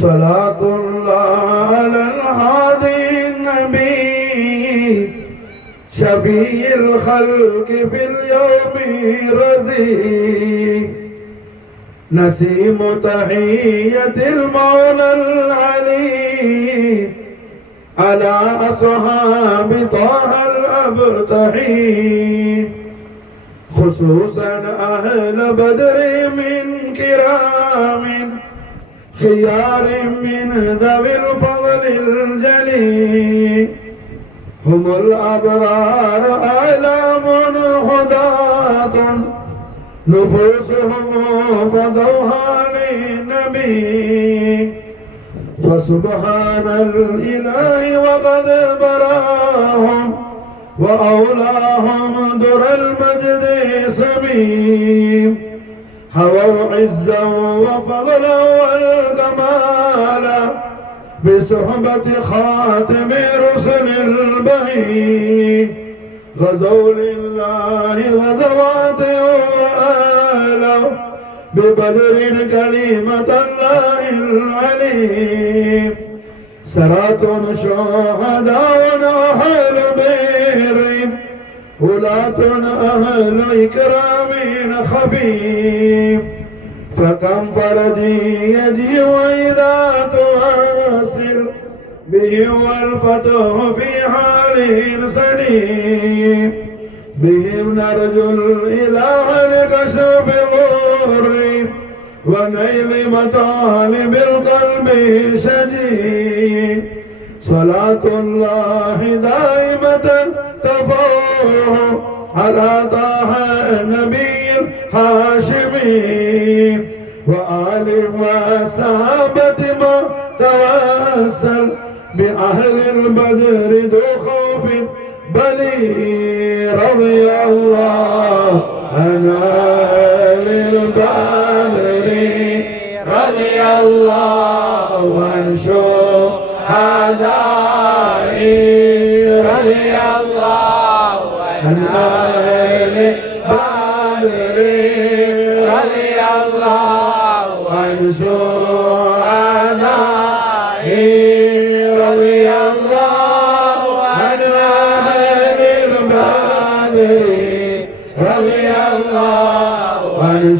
صلاة الله على الهادي النبي شفيع الخلق في اليوم رزي نسيم تحية المولى العلي على أصحاب طه الأبتحي خصوصا أهل بدر من كرام خيار من ذوي الفضل الجلي هم الأبرار أعلام هداة نفوسهم فضوها للنبي فسبحان الإله وقد براهم وأولاهم در المجد سميم هووا عزا وفضلا والكمال بصحبة خاتم رسل البهي غزوا لله غزوات وآلوا ببدر كلمة الله العليم سرات شهداء أهل بر ولاة أهل إكرام خفيف فكم فرجي يجي وإذا تواصل به والفتح في حال سليم بهم نرجو الإله لكشف غر ونيل مطالب القلب شجي صلاة الله دائمة تفوح على طه النبي الهاشمي وآل وصحابة ما توسل بأهل البدر ذو خوف بلي رضي الله عن أهل البدر رضي الله عن شهدائه رضي الله عن أهل البدر رضي الله عن شهدائه رضي الله عن أهل البدر رضي الله عن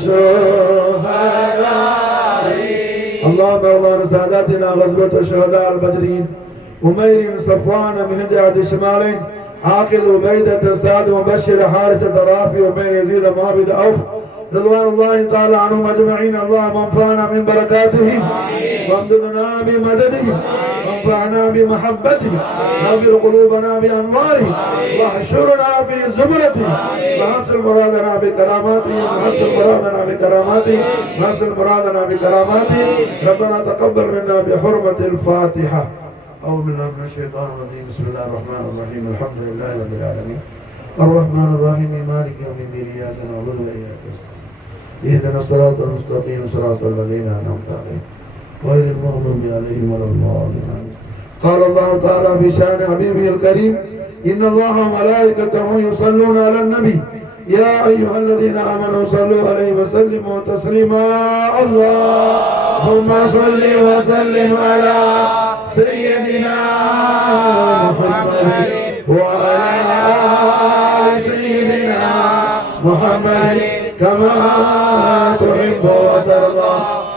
شهدائه اللهم ارضى عن ساداتنا غزوة الشهداء البدرين أمير صفوان مهجة شمالين عاقل عبيدة سعد وبشر حارثة رافي وبين يزيد معبد أوف رضوان الله تعالى عنهم أجمعين اللهم انفعنا من بركاتهم وامددنا بمددهم وانفعنا بمحبتهم نور قلوبنا بأنوارهم واحشرنا في زمرتهم وحصل مرادنا بكراماتهم وحصل مرادنا بكراماتهم وحصل مرادنا بكراماتهم ربنا تقبل منا بحرمة الفاتحة أعوذ بالله من الشيطان الرجيم بسم الله الرحمن الرحيم الحمد لله رب العالمين الرحمن الرحيم مالك يوم الدين إياك نعبد وإياك نستعين اهدنا الصراط المستقيم صراط الذين أنعمت عليهم غير المغضوب عليهم ولا الضالين قال الله تعالى في شأن حبيبه الكريم إن الله وملائكته يصلون على النبي يا أيها الذين آمنوا صلوا عليه وسلموا تسليما اللهم صل وسلم على سيدنا محمد وعلى آل سيدنا محمد كما تحب وترضى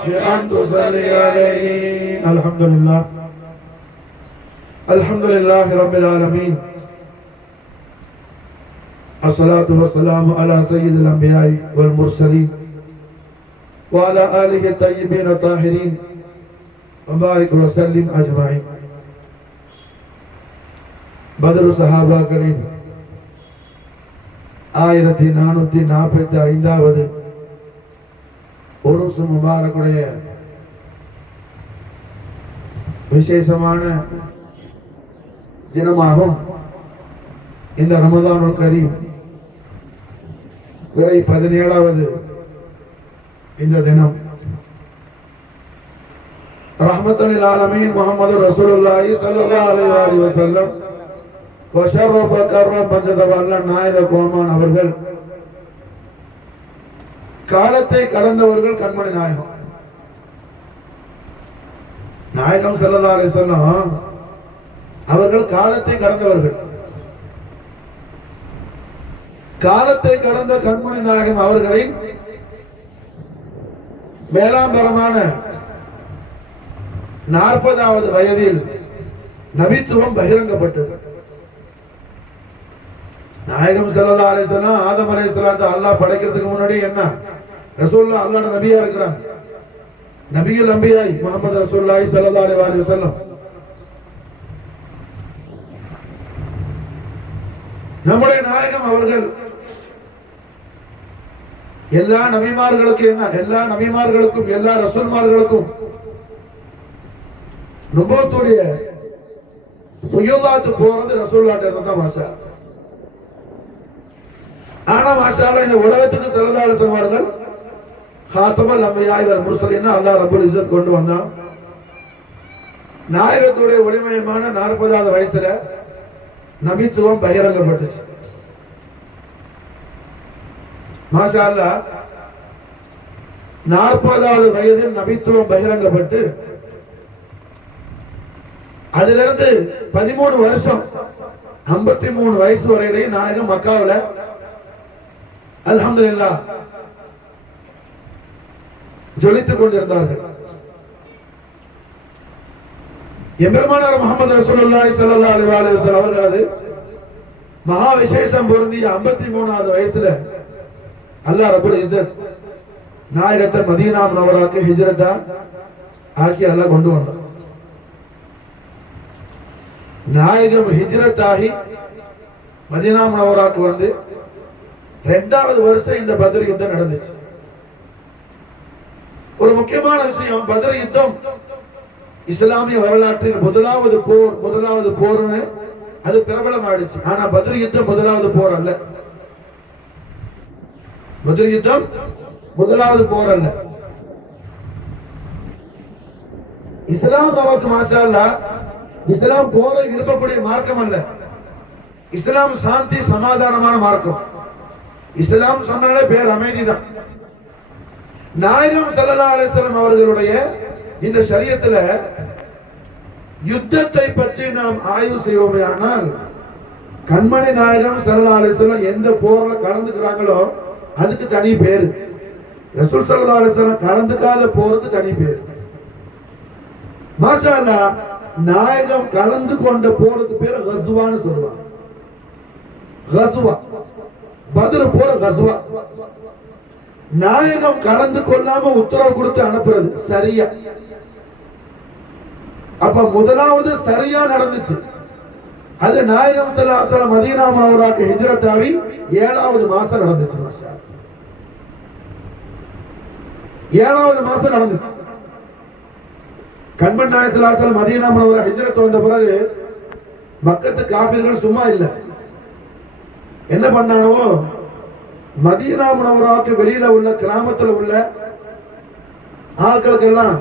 بأن تصلي عليه الحمد لله رب العالمين الصلاة والسلام على سيد الأنبياء والمرسلين وعلى آله الطيبين الطاهرين وبارك وسلم أجمعين بدر சஹாபாக்களின் 1445வது உருஸ் முபாரக்குடைய விசேஷமான தினமாகும் இந்த ரமதானுல் கரீம் பிறை 17வது இந்த தினம் ரஹ்மத்துல் ஆலமீன் முஹம்மது ரசூலுல்லாஹி ஸல்லல்லாஹு அலைஹி வஸல்லம் வஷரஃப கர்ரம் பஞ்சதவல்ல நாயக கோமான் அவர்கள் காலத்தை கடந்தவர்கள் கண்மணி நாயகம் நாயகம் ஸல்லல்லாஹு அலைஹி வஸல்லம் அவர்கள் காலத்தை கடந்தவர்கள். காலத்தை கடந்த கண்மணி நாயகம் அவர்களின் மேலாம்பரமான 40வது வயதில் நபித்துவம் பகிரங்கப்பட்டது. நாயகம் ஸல்லல்லாஹு அலைஹி வஸல்லம் ஆதம் அலைஹிஸ்ஸலாத்தை அல்லாஹ் படைக்கிறதுக்கு முன்னாடி என்ன ரசூலுல்லாஹ் அல்லாஹ்வுடைய நபியா இருக்கிறாங்க. நபியுல் அம்பியா முஹம்மது ரசூலுல்லாஹி ஸல்லல்லாஹு அலைஹி வஸல்லம். நம்முடைய நாயகம் அவர்கள் எல்லா நபிமார்களுக்கும் என்ன எல்லா நபிமார்களுக்கும் எல்லா ரசூல்மார்களுக்கும் நுபுவத்துடைய ஃபுயுதாத் போறது ரசூலுல்லாஹ் தான் மாஷா. ஆனா மாஷா அல்லாஹ் இந்த உலகத்துக்கு ஸல்லல்லாஹு அலைஹி வஸல்லம் அவர்கள் காத்தபல் அம்பியா வல் முர்சலீன் அல்லாஹ் ரப்பல் இஸ்ஸத் கொண்டு வந்தான். நாயகத்துடைய ஒளிமயமான 40வது வயசுல நபித்துவம் பகிரங்கப்பட்டுச்சு. மாஷா அல்லாஹ் 40வது வயதில் நபித்துவம் பகிரங்கப்பட்டு அதிலிருந்து 13 வருஷம் 53 வயசு வரையிலே நாயகம் மக்காவுல அல்ஹம்துலில்லாஹ் ஜொலித்துக் கொண்டிருந்தார்கள். எம்பெருமானார் முஹம்மது ரசூலுல்லாஹி ஸல்லல்லாஹு அலைஹி வஸல்லம் அவர்களது மகா விசேஷம் பொருந்திய 53வது வயசுல அல்லாஹ் ரப்பல் இஸ்ஸத் நாயகத்தை மதீனா முனவராக்கு ஹிஜ்ரத்தா ஆக்கி அல்லாஹ் கொண்டு வந்தார். நாயகம் ஹிஜ்ரத் ஆகி மதீனா முனவராக்கு வந்து 2வது வருஷம் இந்த பத்ர் யுத்தம் நடந்துச்சு. ஒரு முக்கியமான விஷயம், பத்ர் யுத்தம் இஸ்லாமிய வரலாற்றில் முதலாவது போர்னு அது பிரபலம் ஆயிடுச்சு. ஆனா பத்ர் யுத்தம் முதலாவது போர் அல்ல. பத்ர் யுத்தம் முதலாவது போர் அல்ல. இஸ்லாம் நமக்கு மாஷா அல்லாஹ் இஸ்லாம் போரை விரும்பக்கூடிய மார்க்கம் அல்ல. இஸ்லாம் சாந்தி சமாதானமான மார்க்கம். இஸ்லாம் சொன்னாலே பேர் அமைதிதான். நாயகம் ஸல்லல்லாஹு அலைஹி வஸல்லம் அவர்களுடைய இந்த ஷரியத்துல யுத்தத்தை பற்றி நாம் ஆய்வு செய்வோமே ஆனால் கண்மணி நாயகம் ஸல்லல்லாஹு அலைஹி வஸல்லம் எந்த போர்ல கலந்துக்கிறாங்களோ அதுக்கு தனி பேரு. ரசூல் ஸல்லல்லாஹு அலைஹி வஸல்லம் கலந்துக்காத போருக்கு தனி பேரு. மாஷா அல்லாஹ் நாயகம் கலந்து கொண்ட போருக்கு பேரு கஸ்வான்னு சொல்லுவாங்க. கஸ்வா பத்ர் போர் கஸ்வா. நாயகம் கலந்து கொள்ளாம உத்தரவு கொடுத்து அனுப்புறது சரியா. அப்ப முதலாவது சரியா நடந்துச்சு. அது நாயகம் ஸல்லல்லாஹு அலைஹி வஸல்லம் மதீனா முனவராக்கு ஹிஜ்ரத் ஆகி 7வது மாசம் நடந்துச்சு. மாஷா அல்லாஹ் 7வது மாசம் நடந்துச்சு. கண்மணி நாயகம் ஸல்லல்லாஹு அலைஹி வஸல்லம் மதீனா முனவரா ஹிஜ்ரத் வந்த பிறகு மக்கத்து காபிர்கள் சும்மா இல்ல. என்ன பண்ணானோ மதீனா முனவராக்கு வெளியில உள்ள கிராமத்துல உள்ள ஆட்களுக்கு எல்லாம்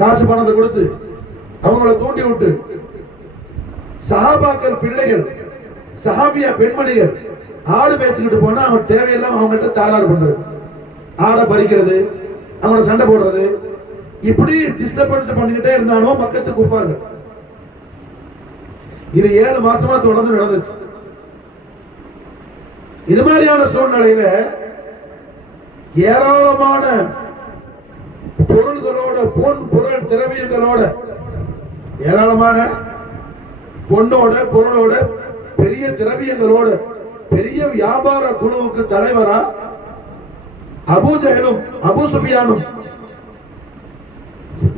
காசு பணத்தை கொடுத்து அவங்கள தூண்டி விட்டு சஹாபாக்கள் பிள்ளைகள் சஹாபியா பெண்மணிகள் ஆடு பேச்சுக்கிட்டு போனா அவங்க தேவையெல்லாம் அவங்கள்ட்ட தாராறு பண்றது, ஆடை பறிக்கிறது, அவங்கள சண்டை போடுறது, இப்படி டிஸ்டர்பன்ஸ் பண்ணிக்கிட்டே இருந்தாலும் மக்கத்து குஃபார்கள். இது 7 மாசமா தொடர்ந்து நடந்துச்சு. இது மாதிரியான சூழ்நிலையில ஏராளமான பொருள்களோட பொருள் திரவியங்களோட ஏராளமான பொண்ணோட பொருளோட பெரிய திரவியங்களோட பெரிய வியாபார குழுவுக்கு தலைவரா அபூ ஜஹலும் அபூ சுஃபியானும்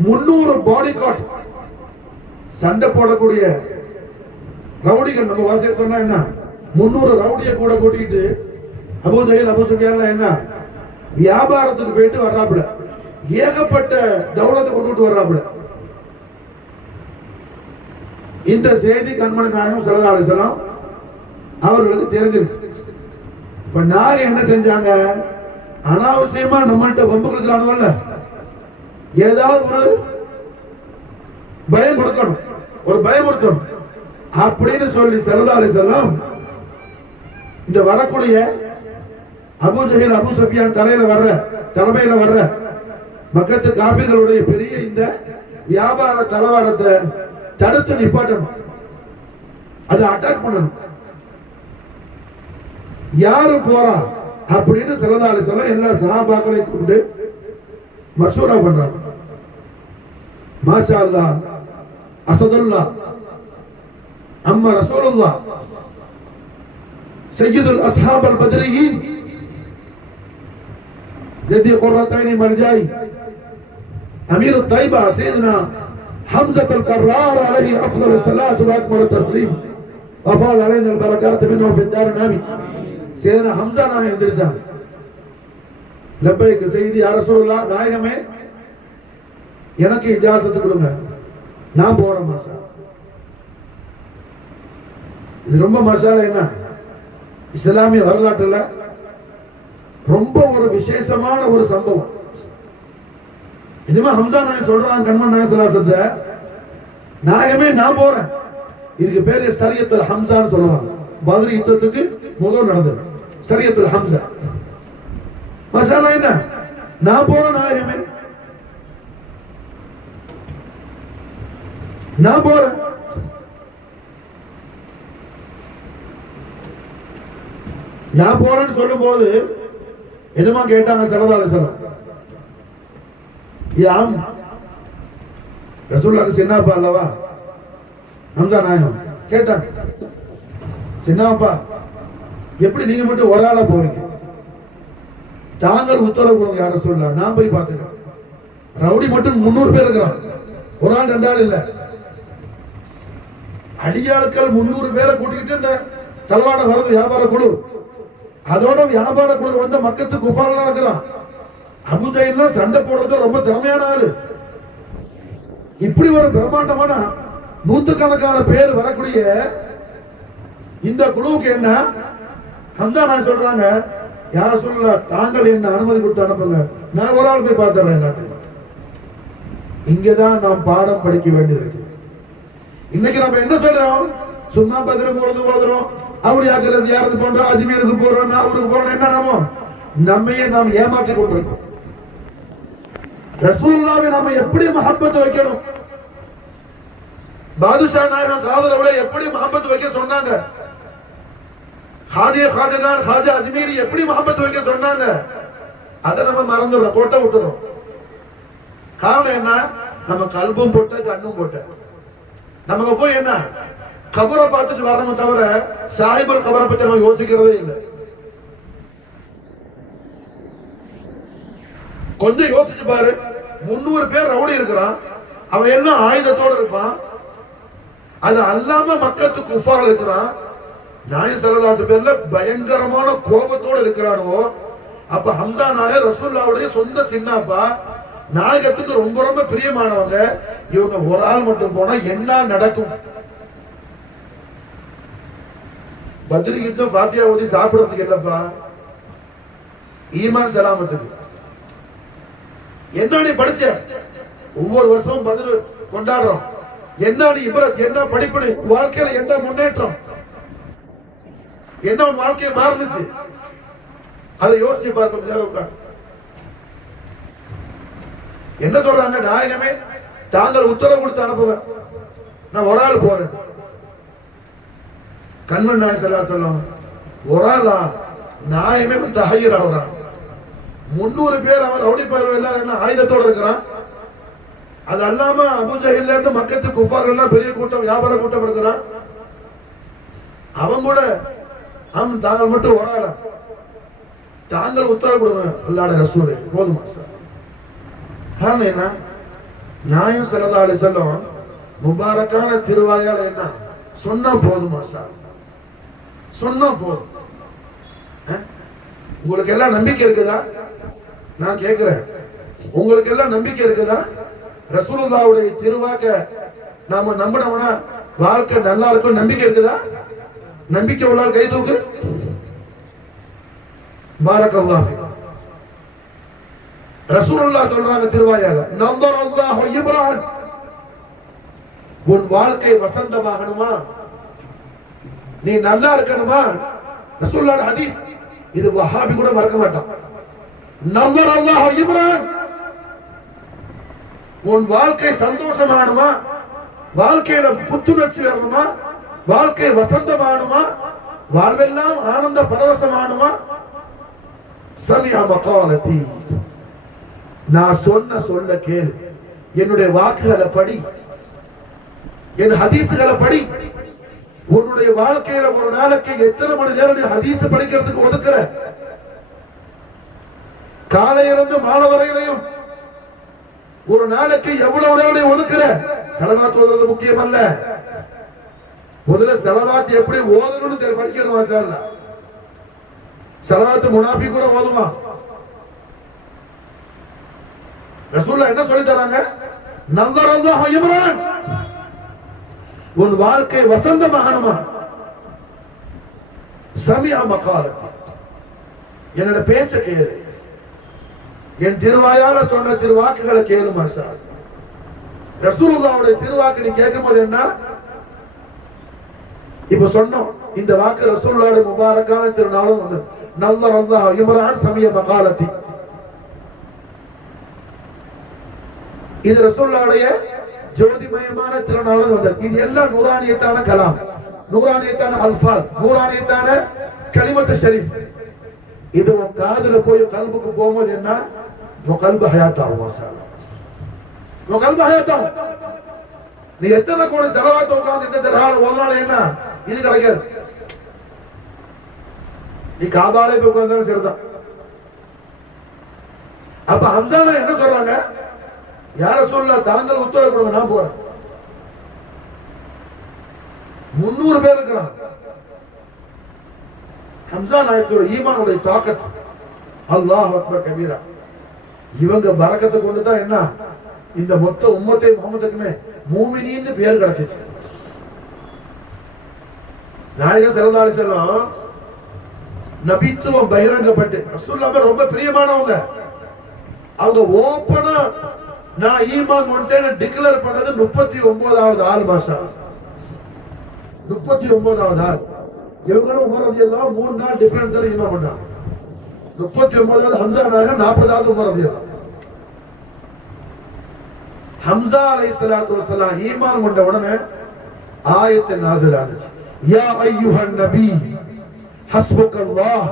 300 பாடி கார்ட் சண்டை போடக்கூடிய ரவுடிகள், நம்ம வாசிய சொன்னா என்ன 300 ரவுடிய கூட கூட்டிட்டு அபூ ஜஹல் அபூ சுஃபியான்லாம் என்ன வியாபாரத்துக்கு போயிட்டு வர்றாப்புல, ஏகப்பட்ட தௌலத்தை கொண்டு வர்றாப்புல. இந்த செய்தி கண்மணி நாயகம் ஸல்லல்லாஹு அலைஹி வஸல்லம் அவர்களுக்கு தெரிஞ்சிருச்சு. இப்ப நாயகம் என்ன செஞ்சாங்க, அனாவசியமா நம்மள்ட்ட வம்பு கொடுக்கறானுவல்ல, ஏதாவது ஒரு பயம் கொடுக்கணும், ஒரு பயம் கொடுக்கணும் அப்படின்னு சொல்லி ஸல்லல்லாஹு அலைஹி வஸல்லம் இந்த வரக்கூடிய அபூ ஜஹல் அபூ சுஃபியான் தலைமையில வர்ற மக்கத்து காபிர்களுடைய பெரிய இந்த வியாபார தளவாடத்தை தடுத்து நிப்பாட்டணும், அதை அட்டாக் பண்ணணும். யாரு போறா அப்படின்னு ஸல்லல்லாஹு அலைஹி வஸல்லம் எல்லா சஹாபாக்களையும் கூப்பிட்டு மஷூரா பண்றாங்க. மாஷா அல்லாஹ், அஸதுல்லாஹ், அம்மா ரசூலுல்லாஹ், சய்யிதுல் அஸ்ஹாபல் பத்ரியின், ஜதி குர்ரத்தைனி மல்ஜாய், அமீர் الطيبة سيدنا حمزة القرار عليه أفضل الصلاة وأكمل التسليم وفاض علينا البركات منه في الدار آمين. سيدنا حمزة நாயகம் எந்திரிச்சாங்க. லப்பைக் சையதி யா ரசூலுல்லாஹ், நாயகமே எனக்கு இஜாசத் கொடுங்க, நான் போறேன் மாஷா. இது ரொம்ப மசாலா. என்ன இஸ்லாமிய வரலாற்றுல ரொம்ப ஒரு விசேஷமான ஒரு சம்பவம். இதுமா ஹம்சா நாயகம் சொல்றாங்க, கண்மன் நாயகம் ஸல்லல்லாஹு நாயகமே நான் போறேன். இதுக்கு பேரு ஸரியத்துல் ஹம்சான்னு சொல்லுவாங்க. பத்ர் யுத்தத்துக்கு முதல் நடந்தது ஸரியத்துல் ஹம்சா. மசாலா என்ன, நான் போறேன் நாயகமே, நான் போறேன். நான் போறேன்னு சொல்லும் போது எதுமா கேட்டாங்க ஸல்லல்லாஹு அலைஹி வஸல்லம், யாம் ரசூலுல்லாஹ்க்கு சின்னப்பா அல்லவா ஹம்சா நாயகம் கேட்டாங்க, சின்னப்பா எப்படி நீங்க மட்டும் ஒரு ஆளா போறீங்க, தாங்கள் உத்தரவு கொடுங்க யார சொல்லலாம், நான் போய் பார்த்துக்கிறேன். ரவுடி மட்டும் 300 பேர் இருக்கிறான், ஒரு ஆள் 2 ஆள் இல்ல, அடியாட்கள் 300 பேரை கூட்டிட்டு இந்த தலவாட வரது வியாபார குழு, அதோட வியாபார குழு வந்த மக்கத்து குஃபாரெல்லாம் இருக்கிறான். அபூ ஜஹல் சண்டை போடுறது ரொம்ப திறமையான ஆளு. இப்படி ஒரு பிரம்மாண்டமான 100கணக்கான பேர் வரக்கூடிய இந்த குழுவுக்கு என்ன ஹம்சா நாயகம் சொல்றாங்க, யார சொல்லல, தாங்கள் என்ன அனுமதி கொடுத்து அனுப்புங்க, நான் ஒரு ஆள் போய் பார்த்துறேன் எல்லாத்தையும். இங்கதான் நாம் பாடம் படிக்க வேண்டியது. இன்னைக்கு நம்ம என்ன சொல்றோம், சும்மா பத்ரம் போறது ஓதுறோம், அவுலியாக்களை ஜியாரத் பண்றோம், அஜ்மீருக்கு போறோம், நாவூருக்கு போறோம். என்ன நாமோ நம்மையே நாம் ஏமாற்றி கொண்டிருக்கோம். ரசூலுல்லாஹ்வை நாம எப்படி மஹப்பத் வைக்கணும், பாதுஷா நாயகம் காதலோட எப்படி மஹப்பத் வைக்க சொன்னாங்க, காஜகான் காஜா அஜ்மீரி எப்படி மஹப்பத் வைக்க சொன்னாங்க, அதை நம்ம மறந்துடுறோம், கோட்டை விட்டுறோம். காரணம் என்ன, நம்ம கல்பும் போட்ட கண்ணும் போட்ட. நமக்கு போய் என்ன கபரை பார்த்துட்டு வரணுமே தவிர சாஹிபர் கபரை பத்தி நம்ம யோசிக்கிறதே இல்லை. கொஞ்சம் யோசிச்சு பாரு, 300 பேர் ரவுடி இருக்கிறான், அவன் என்ன ஆயுதத்தோட இருப்பான், அது அல்லாம மக்களுக்கு குஃபார் இருக்கிறான், நாயகம் ஸல்லல்லாஹு அலைஹி பேர்ல பயங்கரமான கோபத்தோட இருக்கிறானோ. அப்ப ஹம்சா நாயகம் ரசூலுல்லாஹ்வுடைய சொந்த சின்னப்பா, நாயகத்துக்கு ரொம்ப ரொம்ப பிரியமானவங்க. இவங்க ஒரு ஆள் மட்டும் போனா என்ன நடக்கும்? பத்ர் யுத்தம் ஃபாத்தியா ஓதி சாப்பிடுறதுக்கு இல்லப்பா, ஈமான் சலாமத்துக்கு. என்ன நீ படிச்ச, ஒவ்வொரு வருஷமும் பத்ர் கொண்டாடுறோம், என்ன நீ இப்ரத், என்ன படிப்பு, வாழ்க்கையில என்ன முன்னேற்றம், என்ன உன் வாழ்க்கையை மாறுச்சு, அதை யோசிச்சு பார்க்க. என்ன சொல்றாங்க, நாயகமே தாங்கள் உத்தரவு கொடுத்து அனுப்புவேன், நான் ஒரு ஆள் போறேன். கண்மன் நாயகம் ஸல்லல்லாஹு அலைஹி வஸல்லம் ஒரு ஆளா, நாயகமே தஹய்யர் ஆகுறான். 300 பேர் அவர் ரவுடி பேர் எல்லாரும் என்ன ஆயுதத்தோட இருக்கிறான். அது அல்லாம அபூ ஜஹல்ல இருந்து மக்கத்து குஃபார் எல்லாம் பெரிய கூட்டம், வியாபார கூட்டம் இருக்கிறான். அவன் கூட தாங்கள் மட்டும் ஒரு ஆளா, தாங்கள் உத்தரவு கொடுங்க அல்லாஹ்வுடைய ரசூலே, போதுமா சார். காரணம் என்ன, நாயகம் ஸல்லல்லாஹு அலைஹி வஸல்லம் முபாரக்கான திருவாயால என்ன சொன்னா போதுமா சார், சொன்னா போதும். உங்களுக்கு எல்லாம் நம்பிக்கை இருக்குதா? நான் கேட்கிறேன், உங்களுக்கு எல்லாம் நம்பிக்கை இருக்குதா? ரசூலுல்லாஹ்வுடைய திருவாக்க நாம நம்பினோம்னா வாழ்க்கை நல்லா இருக்கும், நம்பிக்கை இருக்குதா? நம்பிக்கை உள்ளால் கை தூக்கு. பாரக்கல்லாஹு ஃபீக். ரசூலுல்லாஹ் சொல்றாங்க திருவாயால, நஸரல்லாஹு இப்ராஹிம், உன் வாழ்க்கை வசந்தமாகணுமா, நீ நல்லா இருக்கணுமா, ரசூலுல்லாஹ் ஹதீஸ், இது வஹாபி கூட மறக்க மாட்டான். நஸரல்லாஹு இப்ராஹிம், உன் வாழ்க்கை சந்தோஷமானுமா, வாழ்க்கையில புத்துணர்ச்சி வரணுமா, வாழ்க்கை வசந்தமானுமா, வாழ்வெல்லாம் ஆனந்த பரவசமானுமா? சமிஅ மகாலதி, நான் சொல்ல கேளு, என்னுடைய வாக்குகளை படி, என் ஹதீசுகளை படி. உன்னுடைய வாழ்க்கையில ஒரு நாளைக்கு எத்தனை மணி நேரம் ஹதீஸ் படிக்கிறதுக்கு ஒதுக்குற? காலையிலிருந்து மாலை வரையிலையும் ஒரு நாளைக்கு எவ்வளவு நேரம் ஒதுக்குற? ஸலவாத் ஓதுறது முக்கியம் அல்ல, முதல்ல ஸலவாத் எப்படி ஓதணும்னு படிக்கணும். மாஷாஅல்லாஹ், ஸலவாத் முனாஃபிக் கூட ஓதுமா? ரசூலுல்லாஹ் என்ன சொல்லி தராங்க? நந்தரல்லாஹு இம்ரான், உன் வாழ்க்கை வசந்தமாகணுமா? சமிஅ மகாலதி, என்னோட பேச்ச கேளு, என் திருவாயால சொன்ன திருவாக்குகளை கேளு. மாஷா அல்லாஹ், ரசூலுல்லாஹ்வுடைய திருவாக்கு நீ கேட்கும்போது என்ன? இப்ப சொன்னோம், இந்த வாக்கு ரசூலுல்லாஹ்வுடைய முபாரக்கான திருநாளும் வந்து நந்தரல்லாஹு இம்ரான் சமிஅ மகாலதி. இது ரசூலுல்லாஹ்வுடைய ஜோதிமயமான திருநாளும் வந்தது. இது எல்லாம் நூரானியத்தான கலாம், நூரானியத்தான அல்ஃபால், நூரானியத்தான கலிமத்து ஷரீஃப். இது உன் காதுல போய் கல்புக்கு போகும்போது என்ன? உன் கல்பு ஹயாத்தாகும். மாஷாஅல்லாஹ், உன் கல்பு ஹயாத்தாகும். நீ எத்தனை கோடி ஸலவாத் உட்கார்ந்து இந்த தர்ஹால ஓதுனால என்ன? இது கிடைக்காது. நீ காபாலே போய் உட்கார்ந்தாலும் சரிதான். அப்ப ஹம்ஸா என்ன சொல்றாங்க? யார சொல்ல தாங்கள் உத்தரவு கொடுங்க, நான் போறேன். 300 பேர் இருக்கிறான். ஹம்ஸா நாயத்தோட ஈமானுடைய தாக்கத் அல்லாஹ் அக்பர் கபீரா. இவங்க பரக்கத்தை கொண்டுதான் என்ன இந்த மொத்த உம்மத்தை முஹம்மதுக்குமே மூமினீன்னு பேர் கிடைச்சிச்சு. நாயகர் ஸல்லல்லாஹு அலைஹி வஸல்லம் நபித்துவம் பகிரங்கப்பட்டு ரசூலுல்லாஹ் ரொம்ப பிரியமானவங்க. அவங்க ஓபனா நான் ஈமான் கொண்டேன்னு டிக்ளேர் பண்ணது 39வது ஆள். மாஷா, 39வது ஆள். இவங்களும் உமர் ரலியல்லாஹு 3 நாள் டிஃபரன்ஸ்ல ஈமான் கொண்டாங்க. 39வது ஹம்ஸா நாயகம், 40வது உமர் ரலியல்லாஹு. ஹம்ஸா அலைஹிஸ்ஸலாத்து வஸலாம் ஈமான் கொண்ட உடனே ஆயத்து நாஸில் ஆனது. யா அய்யுஹன் நபி ஹஸ்புக்கல்லாஹ்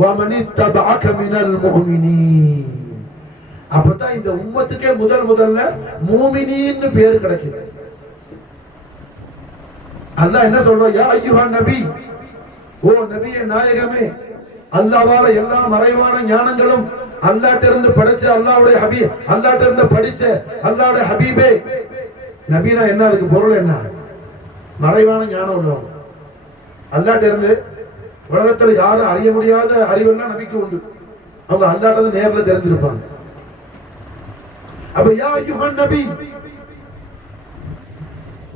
வ மன் இத்தபஅக மினல் முஃமினீன். அப்பதான் இந்த உம்மத்துக்கே முதல்ல மூமினீன்னு பேரு கிடைக்குது. அல்லாஹ் என்ன சொல்றான்? யா அய்யுஹன் நபி, ஓ நபியே நாயகமே, அல்லாஹ்வால எல்லா மறைவான ஞானங்களும் அல்லாஹ்ட்ட இருந்து படிச்ச அல்லாஹ்வுடைய ஹபீப், அல்லாஹ்ட்ட இருந்து படிச்ச அல்லாஹ்வுடைய ஹபீபே. நபினா என்ன? அதுக்கு பொருள் என்ன? மறைவான ஞானம் உள்ளவங்க. அல்லாஹ்ட்ட இருந்து உலகத்துல யாரும் அறிய முடியாத அறிவெல்லாம் நபிக்கு உண்டு. அவங்க அல்லாஹ்ட்ட இருந்து நேர்ல தெரிஞ்சிருப்பாங்க. அப்ப யா அய்யுஹன் நபி,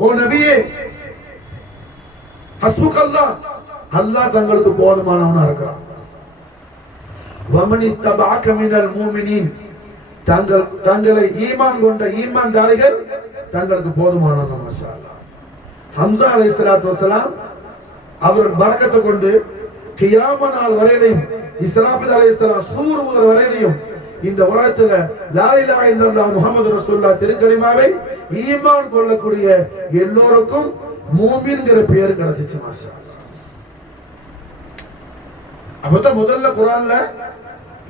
ஓ நபியே, ஹஸ்புக்கல்லாஹ், அல்லாஹ் தங்களுக்கு போதுமானவனா இருக்கிறான். வமனி தபஅக மினல் முஃமினீன், தங்களை ஈமான் கொண்ட ஈமான்தாரிகள் தங்களுக்கு போதுமானவங்க. மாஷா அல்லாஹ். ஹம்ஸா அலைஹிஸ்ஸலாத்து வஸலாம் அவர் பரக்கத்தை கொண்டு கியாம நாள் வரையிலும், இஸ்ராஃபில் அலைஹிஸ்ஸலாம் சூர் ஊதுற வரையிலும் இந்த உலகத்துல லா இலாஹ இல்லல்லாஹ் முஹம்மது ரசூலுல்லாஹ் திருக்கலிமாவை ஈமான் கொள்ளக்கூடிய எல்லோருக்கும் மூமின்ங்கிற பேர் கிடைச்சிச்சு. மாஷா அல்லாஹ். அப்பதான் முதல்ல குர்ஆன்ல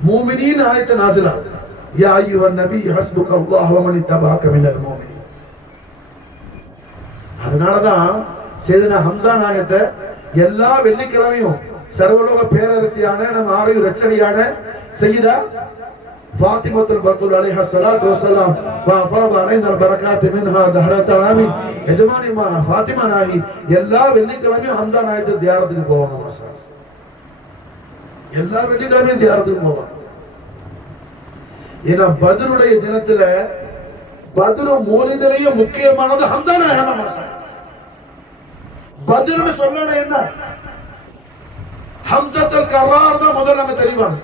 மூமினீன் ஆயத்து நாஸில் ஆகுது. யா அய்யுஹன் நபி ஹஸ்புக்கல்லாஹ் வ மன் இத்தபஅக மினல் முஃமினீன். அதனாலதான் சையதுனா ஹம்ஸா நாயகத்தை எல்லா வெள்ளிக்கிழமையும் சர்வலோக பேரரசியான நம்ம ஆரையும் ரட்சகையான சையதா ஃபாத்திமத்துல் பத்தூல் அலைஹா ஸலாத்து வஸலாம் வஃபாத அலைனா பரக்காத் மின்ஹா தஹரத் ஆமீன். எஜமானி ஃபாத்திமா நாயகி எல்லா வெள்ளிக்கிழமையும் ஹம்ஸா நாயகத்தை ஜியாரத்துக்கு போவாங்க. மாஷா, எல்லா வெள்ளிக்கிழமையும் ஜியாரத்துக்கு போவாங்க. ஏன்னா பத்ருடைய தினத்துல பத்ரு மௌலிதிலேயே முக்கியமானது ஹம்ஸா நாயகம். மாஷா, பத்ருன்னு சொல்லணும் என்ன? ஹம்ஸத்துல் கர்ரார் தான் முதல்ல அங்க தெரிவாங்க.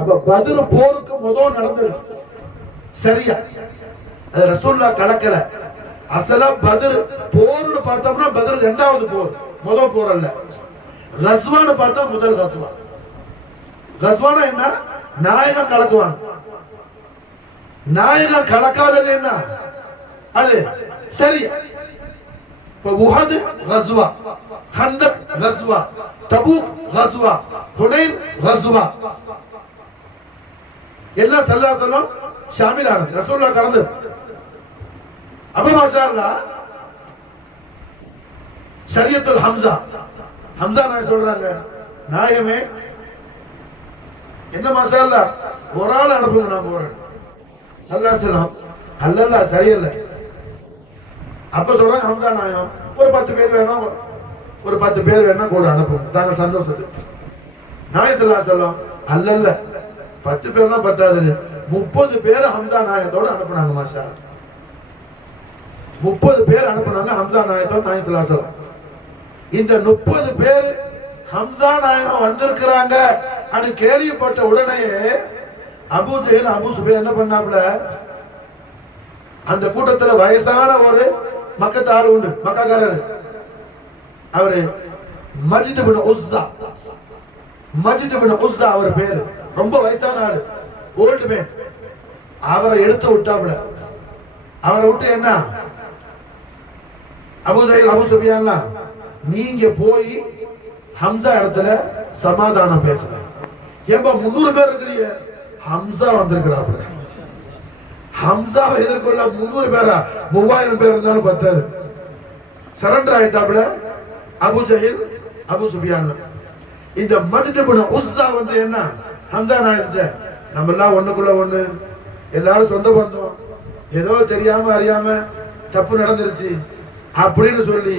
அப்ப பத்ரு போருக்கு முதல் நடந்தது சரியா, அது ரசூலுல்லாஹ் கலக்கல. அசலா பத்ர் போர்னு பார்த்தோம்னா பத்ர் இரண்டாவது போர், முதல் போர் அல்ல. கஸ்வான்னு பார்த்தா முதல் கஸ்வா. கஸ்வானா என்ன? நாயகம் கலக்குவாங்க. நாயகம் கலக்காதது என்ன? அது சரி. இப்ப உஹது கஸ்வா, கந்தக் கஸ்வா, தபூக் கஸ்வா, ஹுனைன் கஸ்வா எல்லாம் ஸல்லல்லாஹு அலைஹி வஸல்லம் ஷாமில் ஆனது, ரசூலுல்லாஹ் கலந்து. அப்ப மாஷா அல்லாஹ் ஷரியத்துல் ஹம்ஸா, ஹம்ஸா நாயகம் சொல்றாங்க, நாயகமே என்ன மாஷா அல்லாஹ் ஒரு ஆள் அனுப்புங்க, நான் போறேன். ஸல்லல்லாஹு அலைஹி வஸல்லம் அல்லல்ல சரியில்ல. அப்ப சொல்றாங்க ஹம்ஸா நாயகம், ஒரு 10 பேர் வேணும், ஒரு 10 பேர் வேணா கூட அனுப்புங்க, தாங்க சந்தோஷத்துக்கு. நாயகம் ஸல்லல்லாஹு அலைஹி வஸல்லம் அல்லல்ல 10 பேர்லாம் பத்தாது, 30 பேர் ஹம்ஸா நாயகத்தோட அனுப்புனாங்க. மாஷா 30 பேர் அனுப்புனாங்க ஹம்ஸா நாயகத்தோட நாயகம் ஸல்லல்லாஹு அலைஹி வஸல்லம். இந்த 30 பேர் ஹம்ஸா நாயகம் வந்திருக்கிறாங்க அது கேள்விப்பட்ட உடனே அபூ ஜஹல் அபூ சுஃபியான் என்ன பண்ணாப்ல, அந்த கூட்டத்துல வயசான ஒரு மக்கத்து ஆள் உண்டு, மக்காக்காரர். அவரு மஜித் இப்னு உஸ்ஸா, மஜித் இப்னு உஸ்ஸா அவர் பேரு. ரொம்ப வயசான ஆளு, ஓல்டு மேன். அவரை எடுத்து விட்டாப்ல. அவரை விட்டு என்ன, அபூ ஜஹல் அபூ சுஃபியான்லாம் நீங்க போய் ஹம்ஸா இடத்துல சமாதானம் பேசுங்க. ஏன்பா 300 பேர் இருக்கிறீங்க, ஹம்ஸா வந்திருக்கிறாப்ல. ஹம்ஸாவை எதிர்கொள்ள 300 பேரா, 3000 பேர் இருந்தாலும் பத்தாது. சரண்டர் ஆயிட்டாப்ல அபூ ஜஹல் அபூ சுஃபியான். இந்த மஜித் இப்னு உஸ்ஸா வந்து என்ன, ஹம்ஸா நாயகத்தை நம்ம எல்லாம் ஒண்ணுக்குள்ள ஒண்ணு, எல்லாரும் சொந்த பந்தம், ஏதோ தெரியாம அறியாம தப்பு நடந்துருச்சு அப்படின்னு சொல்லி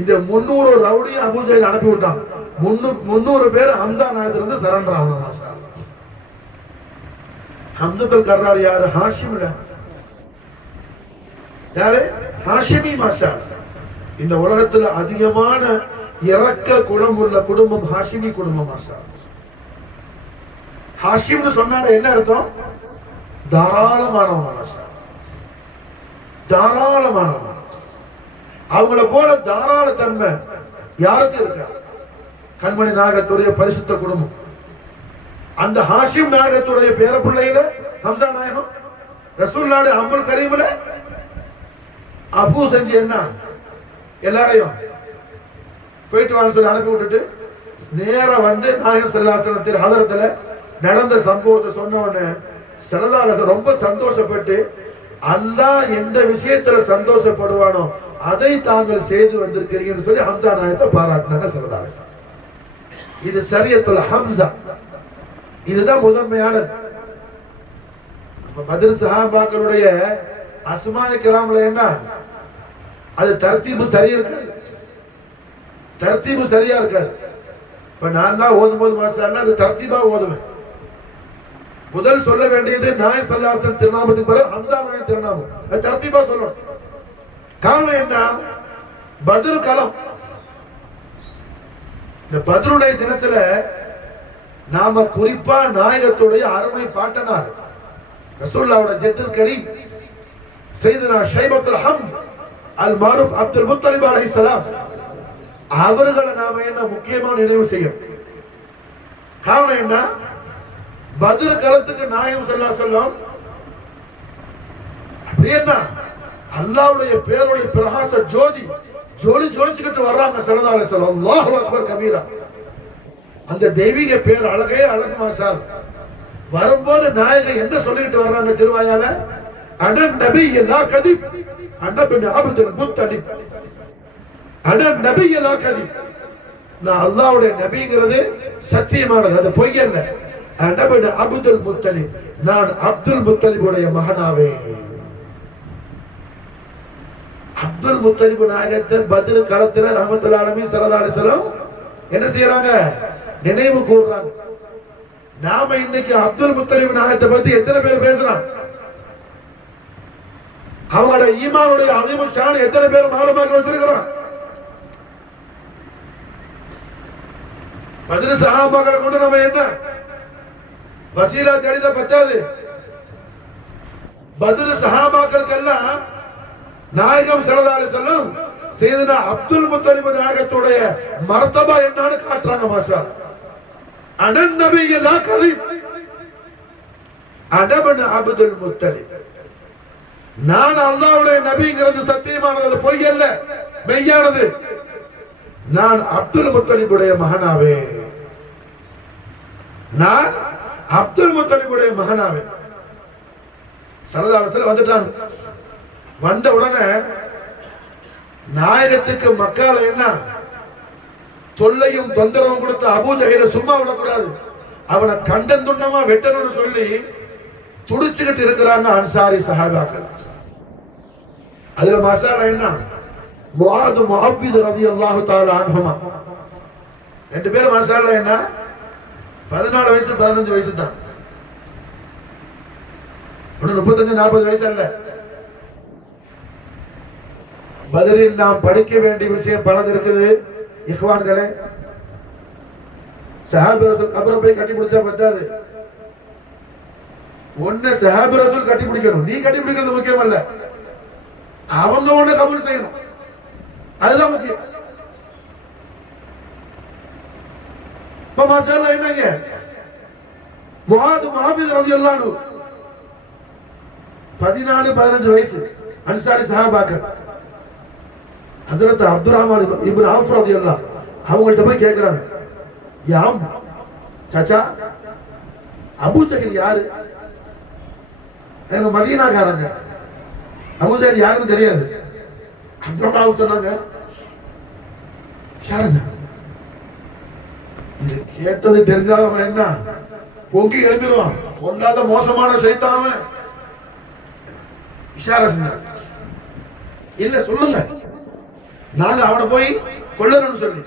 இந்த 300 ரவுடியும் அபூ ஜஹல் அனுப்பி விட்டான். 300 பேர் ஹம்ஸா நாயகத்திலிருந்து சரண்டர் ஆகணும். ஹம்ஸத்துல் கர்ரார் யாரு, ஹாஷிம்ல யாரு, ஹாஷிமி. மாஷா இந்த உலகத்துல அதிகமான இறக்க குணம் உள்ள குடும்பம் ஹாஷிமி குடும்பம். மாஷா ஹாஷிம்னு சொன்னால என்ன அர்த்தம், தாராளமானவங்க. மாஷா தாராளமானவங்க. அவங்கள போல தாராள தன்மை யாருக்கு இருக்கா? கண்மணி நாயகத்துடைய பரிசுத்த குடும்பம். அந்த ஹாஷிம் நாயகத்துடைய பேர பிள்ளையில ஹம்ஸா நாயகம், ரசூலுல்லாஹி அம்முல் கரீம்ல அபூ செஞ்சு என்ன எல்லாரையும் போயிட்டு வாங்க சொல்லி அனுப்பி விட்டுட்டு நேரா வந்து நாயகம் ஸல்லல்லாஹு அலைஹி வஸல்லம் ஹதரத்துல நடந்த சம்பவத்தை சொன்ன உடனே ஸல்லல்லாஹு அலைஹி வஸல்லம் ரொம்ப சந்தோஷப்பட்டு, அல்லாஹ் எந்த விஷயத்துல சந்தோஷப்படுவானோ அதை தாங்கள் செய்து வந்திருக்கிறீங்கன்னு சொல்லி ஹம்ஸா நாயகத்தை பாராட்டினாங்க ஸல்லல்லாஹு அலைஹி வஸல்லம். இது ஷரியத்துல் ஹம்ஸா, இதுதான் முதன்மையானது. பத்ர் சஹாபாக்களுடைய அஸ்மாய் கிராம்ல என்ன, அது தர்த்தீபு சரியா இருக்காது, தர்த்தீபு சரியா இருக்காது. இப்ப நான் தான் ஓதும் போது மாஷா அது தர்த்தீபா ஓதுவேன். முதல் சொல்ல வேண்டியது நாயகம் ஸல்லல்லாஹு அலைஹி வஸல்லம் திருநாமத்துக்கு பிறகு ஹம்ஸா நாயகம் திருநாமம், அது தர்த்தீபா சொல்லணும். காரணம் என்ன, பத்ர் களம். இந்த பத்ருடைய தினத்துல நாம குறிப்பா நாயகத்துடைய அருமை பாட்டனார் ரசூலுல்லாஹ்வுடைய ஜத்துல் கரீம் சையதுனா ஷைபத்துல் ஹம்த் அல் மாரூஃப் அப்துல் முத்தலிப் அலைஹிஸ்ஸலாம் அவர்களை நாம என்ன முக்கியமா நினைவு செய்யும். காரணம் என்ன, பத்ர் களத்துக்கு நாயகம் ஸல்லல்லாஹு அலைஹி வஸல்லம் அப்படி என்ன அல்லாஹ்வுடைய பேரொளி பிரகாச ஜோதி ஜொலிச்சுக்கிட்டு வர்றாங்க ஸல்லல்லாஹு அலைஹி வஸல்லம். அல்லாஹு அக்பர் கபீரா. அந்த தெய்வீக பேர் அழகே அழகு. மாஷா வரும்போது நாயகம் என்ன சொல்லிட்டு வர்றாங்க திருவாயால, அனன் நபி லா கதிப் அன்னபின் அப்துல் முத்தலிப், அனன் நபி லா கதிப், நான் அல்லாஹ்வுடைய நபிங்கிறது சத்தியமானது, அது பொய் அல்ல. அன்னபின் அப்துல் முத்தலிப், நான் அப்துல் முத்தலிபுடைய மகனாவே. அப்துல் முத்தலிப் நாயகத்தை பத்ர் களத்துல ரஹ்மத்துல் ஆலமீன் ஸல்லல்லாஹு அலைஹி வஸல்லம் என்ன செய்யறாங்க, நினைவு கூர்றாங்க. நாம இன்னைக்கு அப்துல் முத்தலிப் நாயகத்தை பத்தி எத்தனை பேர் பேசுறாங்க, அவங்களோட ஈமானுடைய அதிம ஷான் எத்தனை பேர் மாலுமாக்க வச்சிருக்கிறோம். பத்ர் சஹாபாக்களை கொண்டு நம்ம என்ன வசீலா தேடில பத்தாது. பத்ர் சஹாபாக்களுக்கு எல்லாம் நாயகம் ஸல்லல்லாஹு அலைஹி வஸல்லம் சையதுனா அப்துல் முத்தலிப் நாயகத்துடைய மர்தபா என்னன்னு காட்டுறாங்க. மாஷா அனன் நபி லா கதீப், அனபன் அப்துல் முத்தலிப், நான் அல்லாஹ்வுடைய நபிங்கிறது சத்தியமானது, பொய் அல்ல, மெய்யானது. நான் அப்துல் முத்தலிபுடைய மகனாவே, நான் அப்துல் முத்தலிபுடைய மகனாவே. சரதாலத்துல வந்துட்டாங்க. வந்த உடனே நாயகத்துக்கு மக்கால என்ன தொல்லையும் தொந்தரவும் கொடுத்த அபூ ஜஹீல சும்மா விடக்கூடாது, அவனை கண்டன் துண்டமா வெட்டணும்னு சொல்லி துடிச்சுக்கிட்டு இருக்கிறாங்க அன்சாரி சஹாபாக்கள். அதுல மசாலா என்ன, முஆது முஅவ்வித் ரலியல்லாஹு தஆலா அன்ஹுமா ரெண்டு பேரும். மசாலா என்ன, 14 வயசு 15 வயசு தான், 35-40 வயசு அல்ல. பத்ரில் நாம் படிக்க வேண்டிய விஷயம் பலது இருக்குது இஹ்வான்களே. சஹாபி ரசூல் கபரை போய் கட்டி பிடிச்சா பத்தாது, ஒன்ன சஹாபி ரசூல் கட்டி பிடிக்கணும். நீ கட்டி பிடிக்கிறது முக்கியம் அல்ல, அவங்க ஒண்ணு கபூல் செய்யணும், அதுதான் முக்கியம். இப்ப மாஷாஅல்லாஹ் என்னங்க, முஆது முஅவ்வித் ரலியல்லாஹு அன்ஹு 14-15 வயசு அன்சாரி சஹாபாக்கள். ஹஜ்ரத் அப்துர்ரஹ்மான் இப்னு அவ்ஃப் ரலியல்லாஹு அவங்கள்ட்ட போய் கேக்குறாங்க, யாம் சாச்சா அபூ ஜஹல் யாரு? எங்க மதீனாக்காரங்க, அபூ ஜஹல் யாருன்னு தெரியாது. அப்துர்ரஹ்மான் சொன்னாங்க, யாருங்க? இது கேட்டது தெரிஞ்சாலும் என்ன பொங்கி எழுப்பிடுவான், கொண்டாத மோசமான சைத்தான இஷாரா செஞ்சாங்க. இல்ல சொல்லுங்க, நாங்க அவனை போய் கொல்லணும்னு சொல்லி.